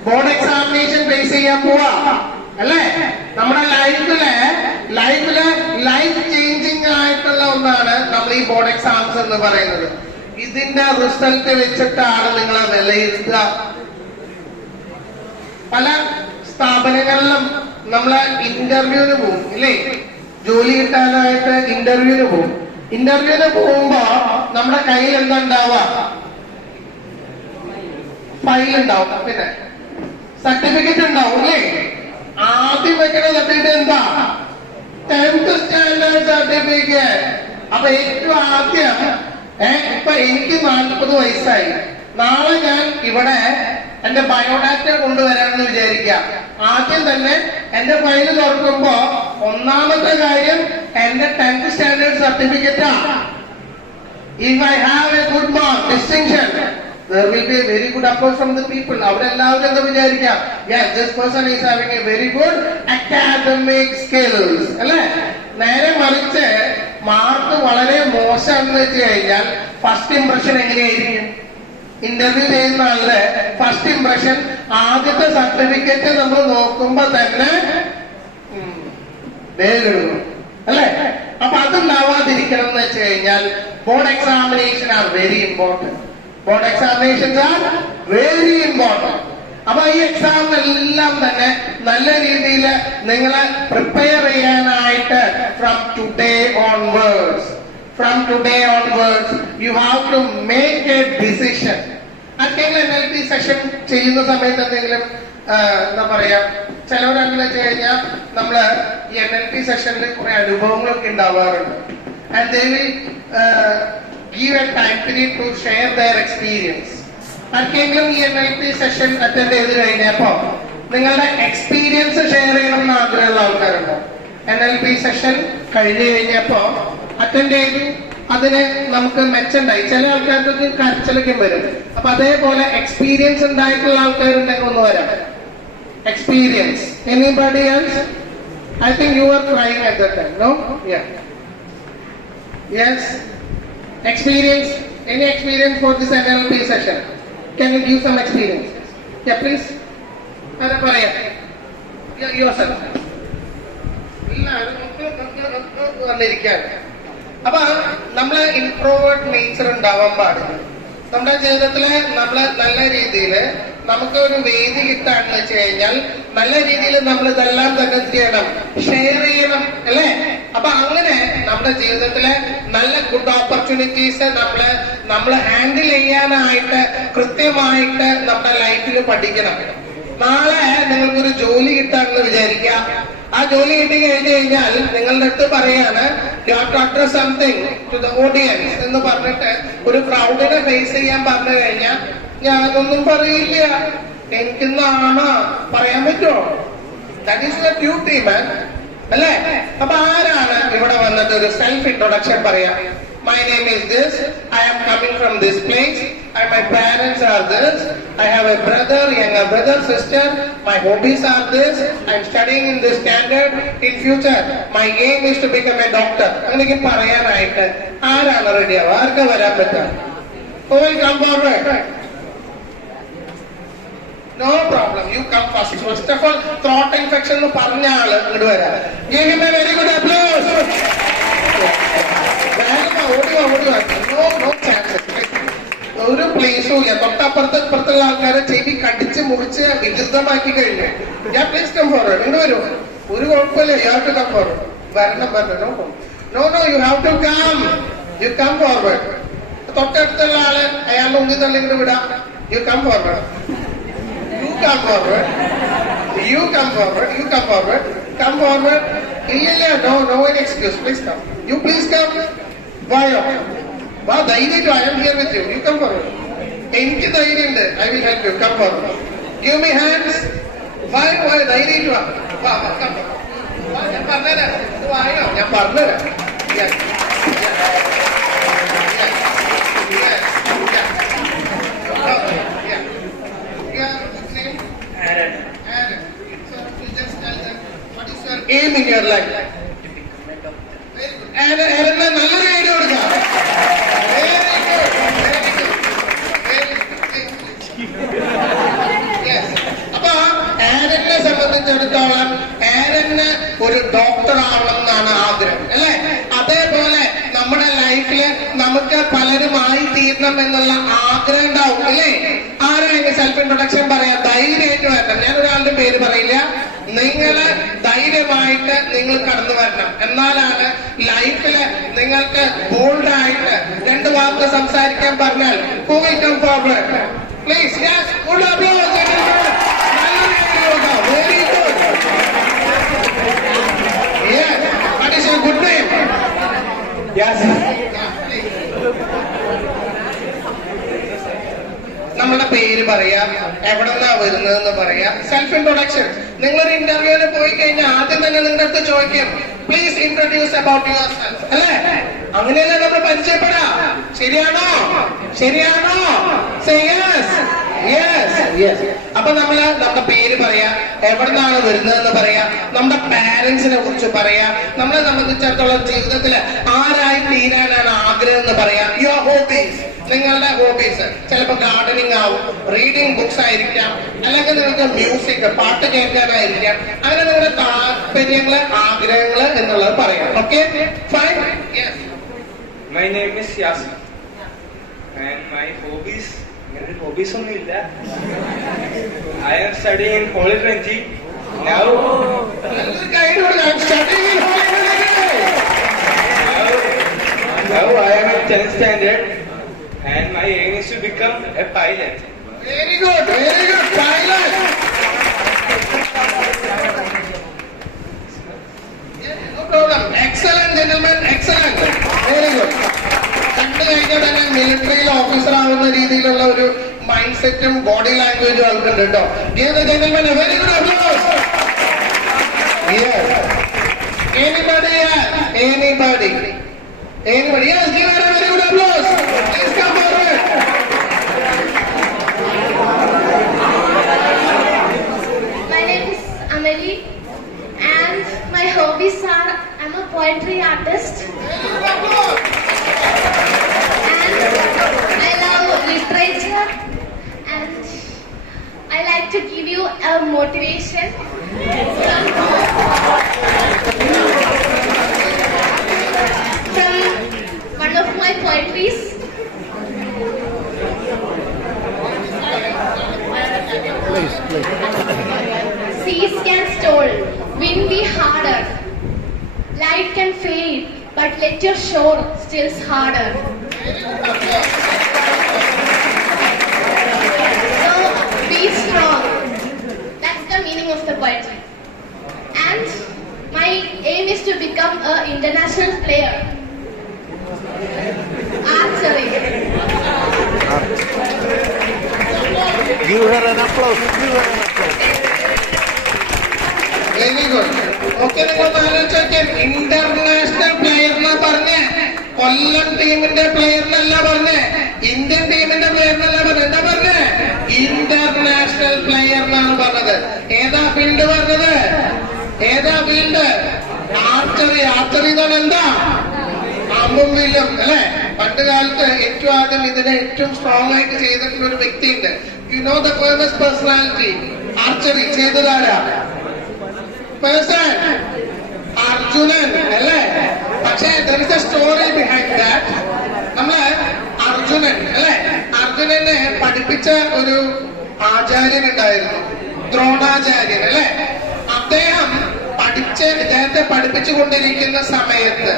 Board examination face ചെയ്യാൻ പോവാ അല്ലേ? നമ്മുടെ ലൈഫില് ലൈഫ് ചേഞ്ചിങ് ആയിട്ടുള്ള ഒന്നാണ് നമ്മൾ ഈ ബോർഡ് എക്സാംസ് എന്ന് പറയുന്നത്. ഇതിന്റെ റിസൾട്ട് വെച്ചിട്ടാണ് നിങ്ങളെ വിലയിരുത്തുക. പല സ്ഥാപനങ്ങളിലും നമ്മളെ ഇന്റർവ്യൂവിന് പോകും ഇല്ലേ? ജോലി കിട്ടാനായിട്ട് ഇന്റർവ്യൂവിന് പോകും. ഇന്റർവ്യൂവിന് പോകുമ്പോ നമ്മുടെ കയ്യിൽ എന്താ ഉണ്ടാവുക? ഫയൽ ഉണ്ടാവും, പിന്നെ സർട്ടിഫിക്കറ്റ് ഉണ്ടാവും അല്ലേ? ആദ്യം വെക്കുന്ന സർട്ടിഫിക്കറ്റ് എന്താ? 10th standard certificate. അപ്പൊ ഏറ്റവും ആദ്യം ഇപ്പൊ എനിക്ക് 40 വയസ്സായി. നാളെ ഞാൻ ഇവിടെ എന്റെ ബയോഡാറ്റ കൊണ്ടുവരാമെന്ന് വിചാരിക്കാം. ആദ്യം തന്നെ എന്റെ ഫയല് തുറക്കുമ്പോ ഒന്നാമത്തെ കാര്യം എന്റെ 10th സ്റ്റാൻഡേർഡ് സർട്ടിഫിക്കറ്റാണ്. If I have a good mark, distinction, there will be a very good approach from the people. അവരെല്ലാവരും എന്താ വിചാരിക്കാം? Yes, this person is having a very good academic skills അല്ലെ? നേരെ മറിച്ച് മാർക്ക് വളരെ മോശമെന്ന് വെച്ച് കഴിഞ്ഞാൽ ഫസ്റ്റ് ഇംപ്രഷൻ എങ്ങനെയായിരിക്കും? ഇന്റർവ്യൂ ചെയ്യുന്ന ആളുടെ ഫസ്റ്റ് ഇംപ്രഷൻ ആദ്യത്തെ സർട്ടിഫിക്കറ്റ് നമ്മൾ നോക്കുമ്പോ തന്നെ വേഗം അല്ലെ? അപ്പൊ അതുണ്ടാവാതിരിക്കണം എന്ന് വെച്ച് കഴിഞ്ഞാൽ board examination are very important. Board examinations are very important. അപ്പൊ ഈ എക്സാമിനെല്ലാം തന്നെ നല്ല രീതിയിൽ നിങ്ങളെ പ്രിപ്പയർ ചെയ്യാനായിട്ട് from today onwards you have to make a decision. ആർക്കെങ്കിലും NLP സെഷൻ ചെയ്യുന്ന സമയത്ത് എന്തെങ്കിലും എന്താ പറയാ, ചിലവരെന്ന് വെച്ച് കഴിഞ്ഞാൽ നമ്മള് ഈ NLP സെഷനിൽ കുറെ അനുഭവങ്ങളൊക്കെ ഉണ്ടാവാറുണ്ട്. And they will give a time period to share their experience. ആർക്കെങ്കിലും ഈ NLP സെഷൻ അറ്റൻഡ് ചെയ്ത് കഴിഞ്ഞപ്പോ നിങ്ങളുടെ എക്സ്പീരിയൻസ് ഷെയർ ചെയ്യണം എന്ന് ആഗ്രഹമുള്ള ആൾക്കാരുണ്ടോ? NLP സെഷൻ കഴിഞ്ഞു കഴിഞ്ഞപ്പോ അറ്റൻഡ് ചെയ്തു, അതിന് നമുക്ക് മെച്ചുണ്ടായി. ചില ആൾക്കാർക്ക് കരച്ചിലൊക്കെ വരും. അപ്പൊ അതേപോലെ എക്സ്പീരിയൻസ് ഉണ്ടായിട്ടുള്ള ആൾക്കാരുണ്ടെങ്കിൽ ഒന്ന് വരാം. Experience. Anybody else? I think you are crying at that time. No? Yes. Experience? Any experience for this NLP session? Can you give some experience? Yeah, please. Yourself. വന്നിരിക്കുകയാണ്. അപ്പൊ നമ്മള് ഇൻട്രോവേർട്ട് നേച്ചർ ഉണ്ടാവാൻ പാടില്ല. നമ്മുടെ ജീവിതത്തില് നമ്മള് നല്ല രീതിയിൽ നമുക്ക് ഒരു വേദി കിട്ടാന്ന് വെച്ച് കഴിഞ്ഞാൽ നല്ല രീതിയിൽ നമ്മൾ ഇതെല്ലാം തന്നെ ചെയ്യണം, ഷെയർ ചെയ്യണം, അല്ലേ? അപ്പൊ അങ്ങനെ നമ്മുടെ ജീവിതത്തിലെ നല്ല ഗുഡ് ഓപ്പർച്യൂണിറ്റീസ് നമ്മള് ഹാൻഡിൽ ചെയ്യാനായിട്ട് കൃത്യമായിട്ട് നമ്മുടെ ലൈഫിൽ പഠിക്കണം. നാളെ നിങ്ങൾക്കൊരു ജോലി കിട്ടാണെന്ന് വിചാരിക്കുക. ആ ജോലി കിട്ടി കഴിഞ്ഞു കഴിഞ്ഞാൽ നിങ്ങളുടെ അടുത്ത് പറയാണ് you have to address something to the audience എന്ന് പറഞ്ഞിട്ട് ഒരു ക്രൗഡിനെ ഫേസ് ചെയ്യാൻ പറഞ്ഞു കഴിഞ്ഞാൽ ഞാനൊന്നും പറയില്ല, എനിക്ക് നാണോ പറയാൻ പറ്റുമോ? ദാറ്റ് ഈസ് യുവർ ഡ്യൂട്ടി മാൻ, അല്ലേ? അപ്പൊ ആരാണ് ഇവിടെ വന്നിട്ട് ഒരു സെൽഫ് ഇൻട്രൊഡക്ഷൻ പറയാം? My name is this. I am coming from this place. And my parents are this. I have a brother, younger brother, sister. My hobbies are this. I am studying in this standard. In future, my aim is to become a doctor. അങ്ങനെയൊക്കെ പറയാനായിട്ട് ആരാണ് റെഡിയാവുക? ആർക്കാ വരാൻ പറ്റുക? Who will come forward? No problem. You come first. First of all, throat infection എന്ന് പറഞ്ഞ ആള് ഇങ്ങോട്ട് വരാം. Give him a very good applause. ഒരു പ്ലേസും ഇല്ല. തൊട്ടപ്പുറത്തുള്ള ആൾക്കാരെ ചെവി കടിച്ച് മുറിച്ച് വികൃതമാക്കി കഴിഞ്ഞു. ഞാൻ പ്ലീസ് കം ഫോർവേഡ്. ഇങ്ങോട്ട് വരും, ഒരു കുഴപ്പമില്ല. You have to come forward. വരണം. No, you have to come. You come forward. തൊട്ടടുത്തുള്ള ആള് അയാളുടെ മുന്നിൽ തന്നെ ഇങ്ങോട്ട് വിടാം. You come forward. Come forward. ഇല്ല. No any excuse. Please come. You please come. വായോ, വാ, ധൈര്യമായിട്ട്. I am here with you. You come forward. എനിക്ക് ധൈര്യമുണ്ട്. I will help you. Come forward. Give me hands. വായോ, ധൈര്യമായിട്ട് വാ. Come. ഞാൻ പറഞ്ഞുതരാം. വായോ, ഞാൻ പറഞ്ഞുതരാം. Aaron. So you just tell them what is your aim in your life? Aaron, നല്ലൊരു ഐഡിയ കൊടുക്കാം. അപ്പൊ ആരനെ സംബന്ധിച്ചിടത്തോളം ആരന് ഒരു ഡോക്ടർ ആവണം എന്നാണ് ആഗ്രഹം, അല്ലെ? അതേപോലെ നമ്മുടെ ലൈഫില് നമുക്ക് പലരുമായി തീരണം എന്നുള്ള ആഗ്രഹം ഉണ്ടാവും, അല്ലേ? ആരാണെങ്കിൽ സെൽഫ് ഇൻട്രൊഡക്ഷൻ പറയാം. ധൈര്യമായിട്ട് വരണം. ഞാൻ ഒരാളുടെ പേര് പറയില്ല. നിങ്ങള് ധൈര്യമായിട്ട് നിങ്ങൾ കടന്നു വരണം. എന്നാലാണ് ലൈഫില് നിങ്ങൾക്ക് ബോൾഡായിട്ട് രണ്ട് വാക്ക് സംസാരിക്കാൻ പറഞ്ഞാൽ who will come forward? Please, yes, good applause. Very good. Yes, what is your good name? Yes. നമ്മുടെ പേര് പറയാം, എവിടെ നിന്നാ വരുന്നതെന്ന് പറയാം. Self introduction. നിങ്ങളൊരു ഇന്റർവ്യൂവിന് പോയി കഴിഞ്ഞാൽ ആദ്യം തന്നെ നിങ്ങളുടെ അടുത്ത് ചോദിക്കും please introduce about your self, അല്ലേ? അങ്ങനെയല്ലേ നമ്മൾ പരിചയപ്പെടാം. ശരിയാണോ? യെസ്. അപ്പൊ നമ്മുടെ പേര് പറയാം, എവിടെ നിന്നാണ് വരുന്നതെന്ന് പറയാം, നമ്മുടെ പാരന്റ്സിനെ കുറിച്ച് പറയാം, നമ്മളെ സംബന്ധിച്ചിടത്തോളം ജീവിതത്തിൽ ആരായി തീരാനാണ് ആഗ്രഹം എന്ന് പറയാം. യുവർ ഹോബീസ്, നിങ്ങളുടെ ഹോബീസ് ചിലപ്പോൾ ഗാർഡനിങ് ആവും, റീഡിങ് ബുക്സ് ആയിരിക്കാം, അല്ലെങ്കിൽ നിങ്ങൾക്ക് മ്യൂസിക്, പാട്ട് കേൾക്കാനായിരിക്കാം. അങ്ങനെ നിങ്ങളുടെ താല്പര്യങ്ങള്, ആഗ്രഹങ്ങള് എന്നുള്ളത് പറയാം. Okay, fine. My name is Yasin. And my hobbies, ഒന്നുമില്ല. I am studying in Holy Trinity. Now I am in 10th standard and my aim is to become a pilot. Very good, pilot. No problem. Excellent, gentlemen, excellent. Very good. കണ്ടു കഴിഞ്ഞാൽ തന്നെ മിലിറ്ററിയിൽ officer ആവുന്ന രീതിയിലുള്ള ഒരു mind സെറ്റും body ലാംഗ്വേജും ആൾക്കുണ്ട് കേട്ടോ. Give the gentleman a very good applause. Yes. Anybody? Yes, give her a very good applause. Please come forward. My name is Amelie and my hobbies are I'm a poetry artist and I love literature and I like to give you a motivation from one of my poetries. Seas can stall, wind be harder, light can fade, but let your shore still harder. So be strong. That's the meaning of the poetry. And my aim is to become an international player. Archery. Give her an applause. Very good. Okay, നിങ്ങൾ ആലോചിക്കാൻ international player എന്നാ പറഞ്ഞേ. കൊല്ലം ടീമിന്റെ പ്ലെയറിനല്ല പറഞ്ഞേ, Indian ടീമിന്റെ പ്ലെയറിനല്ല പറഞ്ഞത്. എന്താ പറഞ്ഞേ? ഇന്റർനാഷണൽ പ്ലെയർ എന്നാണ് പറഞ്ഞത്. ഏതാ ഫീൽഡ് പറഞ്ഞത്? ഏതാ ഫീൽഡ്? ആർച്ചറി. ആർച്ചറി എന്നാണ് എന്താ? അമ്പും വില്ലും അല്ലെ? പണ്ട് കാലത്ത് ഏറ്റവും ആദ്യം ഇതിനെ ഏറ്റവും സ്ട്രോങ് ആയിട്ട് ചെയ്തിട്ടുള്ള ഒരു വ്യക്തിയുണ്ട്. You know the famous personality. Archery ചെയ്തതാരാ? പേഴ്സൺ അർജുനൻ അല്ലേ? പക്ഷേ there is a story behind that. നമ്മള് അർജുനൻ അല്ലെ? അർജുനനെ പഠിപ്പിച്ച ഒരു ആചാര്യൻ ഉണ്ടായിരുന്നു, ദ്രോണാചാര്യൻ അല്ലെ? ഇദ്ദേഹത്തെ പഠിപ്പിച്ചു കൊണ്ടിരിക്കുന്ന സമയത്ത്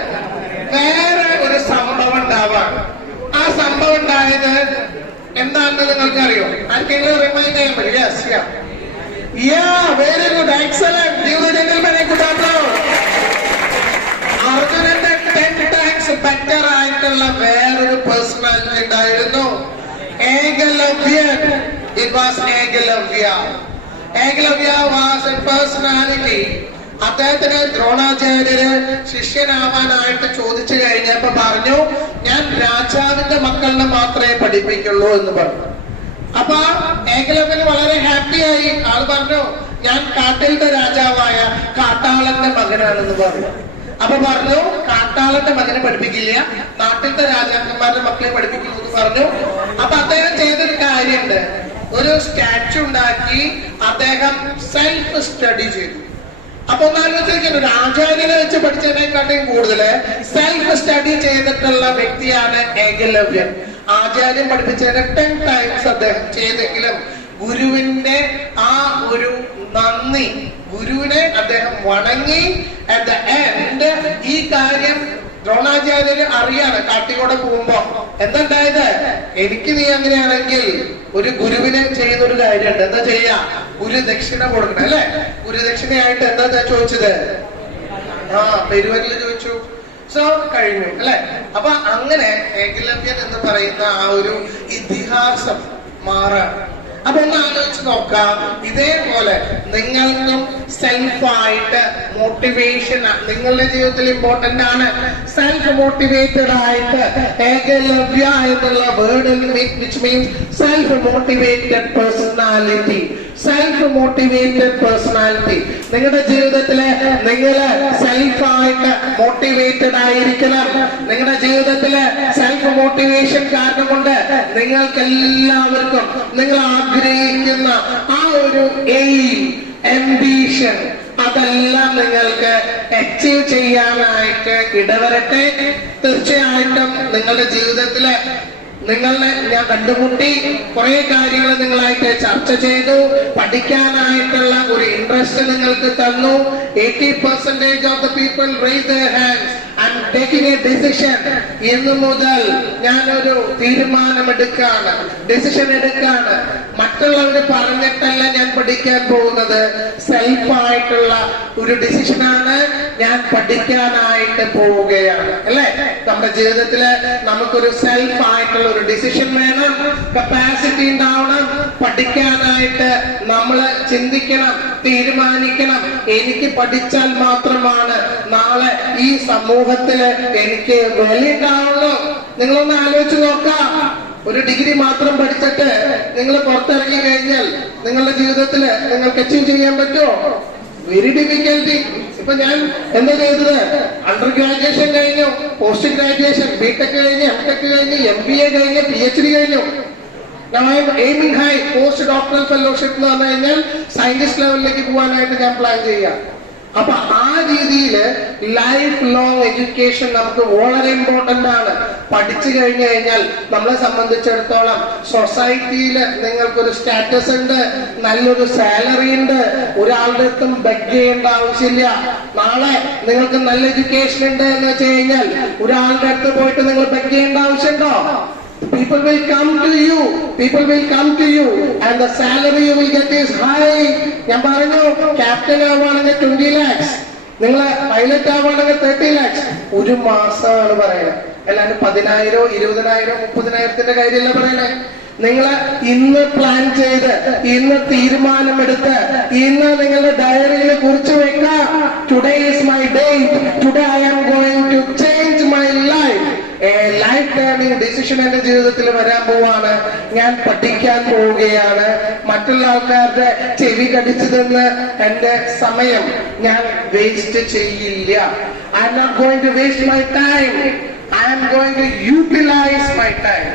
വേറെ ഒരു സംഭവം ഉണ്ടാവാം. ആ സംഭവം ഉണ്ടായത് എന്താണെന്ന് നിങ്ങൾക്ക് അറിയോ? ആർക്കെങ്കിലും റിമൈൻഡ് ചെയ്യാൻ പറ്റും? Yes, very good, excellent. അർജുനന്റെ 10 times ബെറ്റർ ആയിട്ടുള്ള വേറൊരു പേഴ്സണാലിറ്റി ഉണ്ടായിരുന്നു, Ekalavyan. It was Ekalavya. Ekalavya was a personality. അദ്ദേഹത്തിന് ദ്രോണാചാര്യര് ശിഷ്യനാവാനായിട്ട് ചോദിച്ചു കഴിഞ്ഞപ്പോ പറഞ്ഞു, ഞാൻ രാജാവിന്റെ മക്കളിനെ മാത്രമേ പഠിപ്പിക്കുള്ളൂ എന്ന് പറഞ്ഞു. അപ്പൊ ഏകലവ്യന് വളരെ ഹാപ്പിയായി. ആള് പറഞ്ഞു, ഞാൻ കാട്ടിലത്തെ രാജാവായ കാട്ടാളന്റെ മകനാണെന്ന് പറഞ്ഞു. അപ്പൊ പറഞ്ഞു, കാട്ടാളന്റെ മകനെ പഠിപ്പിക്കില്ല, നാട്ടിലത്തെ രാജാക്കന്മാരുടെ മക്കളെ പഠിപ്പിക്കുന്നു എന്ന് പറഞ്ഞു. അപ്പൊ അദ്ദേഹം ചെയ്തൊരു കാര്യമുണ്ട്, ഒരു സ്റ്റാച്ചു ഉണ്ടാക്കി അദ്ദേഹം സെൽഫ് സ്റ്റഡി ചെയ്തു. അപ്പൊ ഒന്നാലോചിക്കുന്നു, ഒരു ആചാര്യനെ വെച്ച് പഠിച്ചതിനെക്കാട്ടും കൂടുതൽ സെൽഫ് സ്റ്റഡി ചെയ്തിട്ടുള്ള വ്യക്തിയാണ് ഏകലവ്യൻ. ആചാര്യൻ പഠിപ്പിച്ചതിനെ 10 times അദ്ദേഹം ചെയ്തെങ്കിലും ഗുരുവിന്റെ ആ ഒരു നന്ദി, ഗുരുവിനെ അദ്ദേഹം വണങ്ങി. അറ്റ് ദ എൻഡ് ഈ കാര്യം ദ്രോണാചാര്യന് അറിയാണ്. കാട്ടിക്കൂടെ പോകുമ്പോ എന്തുണ്ടായത്? എനിക്ക് നീ അങ്ങനെയാണെങ്കിൽ ഒരു ഗുരുവിനെ ചെയ്യുന്ന ഒരു കാര്യമുണ്ട്, എന്താ ചെയ്യാ? ഗുരുദക്ഷിണ കൊടുക്കണം അല്ലെ? ഗുരുദക്ഷിണയായിട്ട് എന്താ ചോദിച്ചത്? പെരുവരില് ചോദിച്ചു. സോ കഴിഞ്ഞു അല്ലെ? അപ്പൊ അങ്ങനെ ഏകലവ്യൻ എന്ന് പറയുന്ന ആ ഒരു ഇതിഹാസം മാറാണ്. അപ്പൊ ഒന്ന് ആലോചിച്ച് നോക്കാം, ഇതേപോലെ നിങ്ങൾക്കും സെൽഫായിട്ട് മോട്ടിവേഷൻ നിങ്ങളുടെ ജീവിതത്തിൽ ഇമ്പോർട്ടന്റ് ആണ്. സെൽഫ് മോട്ടിവേറ്റഡ് ആയിട്ട് ഏകലവ്യ എന്നുള്ള word which means self motivated personality. Self motivated personality. നിങ്ങളുടെ ജീവിതത്തില് നിങ്ങൾ സെൽഫായിട്ട് മോട്ടിവേറ്റഡ് ആയിരിക്കണം. നിങ്ങളുടെ ജീവിതത്തില് സെൽഫ് മോട്ടിവേഷൻ കാരണം കൊണ്ട് നിങ്ങൾക്ക് എല്ലാവർക്കും നിങ്ങൾ ആഗ്രഹിക്കുന്ന ആ ഒരു എയിം, ambition, അതെല്ലാം നിങ്ങൾക്ക് അച്ചീവ് ചെയ്യാനായിട്ട് ഇടവരട്ടെ. തീർച്ചയായിട്ടും നിങ്ങളുടെ ജീവിതത്തില് നിങ്ങളെ ഞാൻ കണ്ടുമുട്ടി, കുറെ കാര്യങ്ങൾ നിങ്ങളായിട്ട് ചർച്ച ചെയ്തു, പഠിക്കാനായിട്ടുള്ള ഒരു ഇൻട്രസ്റ്റ് നിങ്ങൾക്ക് തന്നു. 80% of the people raise their hands. I am taking a decision. ഇന്നു മുതൽ ഞാനൊരു തീരുമാനമെടുക്കാണ്, ഡിസിഷൻ എടുക്കാണ്. മറ്റുള്ളവർ പറഞ്ഞിട്ടല്ല ഞാൻ പഠിക്കാൻ പോകുന്നത്, സെൽഫായിട്ടുള്ള ഒരു ഡിസിഷനാണ്. ഞാൻ പഠിക്കാനായിട്ട് പോവുകയാണ്. അല്ലെ, നമ്മുടെ ജീവിതത്തില് നമുക്കൊരു സെൽഫായിട്ടുള്ള ഒരു ഡിസിഷൻ വേണം, കപ്പാസിറ്റി ഉണ്ടാവണം. പഠിക്കാനായിട്ട് നമ്മള് ചിന്തിക്കണം, തീരുമാനിക്കണം. എനിക്ക് പഠിച്ചാൽ മാത്രമാണ് നാളെ ഈ സമൂഹത്തില് എനിക്ക് വിലയുണ്ടാവുള്ളൂ. നിങ്ങളൊന്ന് ആലോചിച്ച് നോക്കാം. ഒരു ഡിഗ്രി മാത്രം പഠിച്ചിട്ട് നിങ്ങൾ പുറത്തിറങ്ങി കഴിഞ്ഞാൽ നിങ്ങളുടെ ജീവിതത്തില് നിങ്ങൾക്ക് അച്ചീവ് ചെയ്യാൻ പറ്റുമോ? Very difficulty. ഇപ്പൊ ഞാൻ എന്താ ചെയ്തത്? അണ്ടർ ഗ്രാജുവേഷൻ കഴിഞ്ഞു, പോസ്റ്റ് ഗ്രാജുവേഷൻ, ബിടെക് കഴിഞ്ഞു, എംടെക് കഴിഞ്ഞു, MBA കഴിഞ്ഞു, PhD കഴിഞ്ഞു. Now I am aiming high, post doctoral fellowship എന്ന് പറഞ്ഞു കഴിഞ്ഞാൽ സയന്റിസ്റ്റ് ലെവലിലേക്ക് പോകാനായിട്ട് ഞാൻ പ്ലാൻ ചെയ്യാം. അപ്പൊ ആ രീതിയിൽ ലൈഫ് ലോങ് എഡ്യൂക്കേഷൻ നമുക്ക് വളരെ ഇമ്പോർട്ടന്റ് ആണ്. പഠിച്ചു കഴിഞ്ഞു കഴിഞ്ഞാൽ നമ്മളെ സംബന്ധിച്ചിടത്തോളം സൊസൈറ്റിയിൽ നിങ്ങൾക്കൊരു സ്റ്റാറ്റസ് ഉണ്ട്, നല്ലൊരു സാലറി ഉണ്ട്, ഒരാളുടെ അടുത്തും ബെഗ് ചെയ്യേണ്ട ആവശ്യമില്ല. നാളെ നിങ്ങൾക്ക് നല്ല എഡ്യൂക്കേഷൻ ഉണ്ട് എന്ന് വെച്ച് കഴിഞ്ഞാൽ ഒരാളുടെ അടുത്ത് പോയിട്ട് നിങ്ങൾ ബെഗ് ചെയ്യേണ്ട ആവശ്യമുണ്ടോ? People will come to you. People will come to you, and the salary you will get is high. ഞാൻ പറഞ്ഞു, ക്യാപ്റ്റൻ ആവുകയാണെങ്കിൽ 20 lakhs, നിങ്ങളെ പൈലറ്റ് ആവുകയാണെങ്കിൽ 30 lakhs. ഒരു മാസമാണ് പറയുന്നത്. അല്ലാണ്ട് 10,000, 20,000, 30,000 കാര്യമല്ല പറയണേ. നിങ്ങൾ ഇന്ന് പ്ലാൻ ചെയ്ത്, ഇന്ന് തീരുമാനമെടുത്ത്, ഇന്ന് നിങ്ങളുടെ ഡയറിയിൽ കുറിച്ച് വെക്കാം. Today is my day. Today I am going to change my life. Life turning decision എന്റെ ജീവിതത്തിൽ വരാൻ പോവാണ്. ഞാൻ പഠിക്കാൻ പോവുകയാണ്. മറ്റുള്ള ആൾക്കാരുടെ ചെവി കടിച്ചു തന്ന് എന്റെ സമയം ഞാൻ വേസ്റ്റ് ചെയ്യില്ല. I am not going to waste my time. I am going to utilize my time.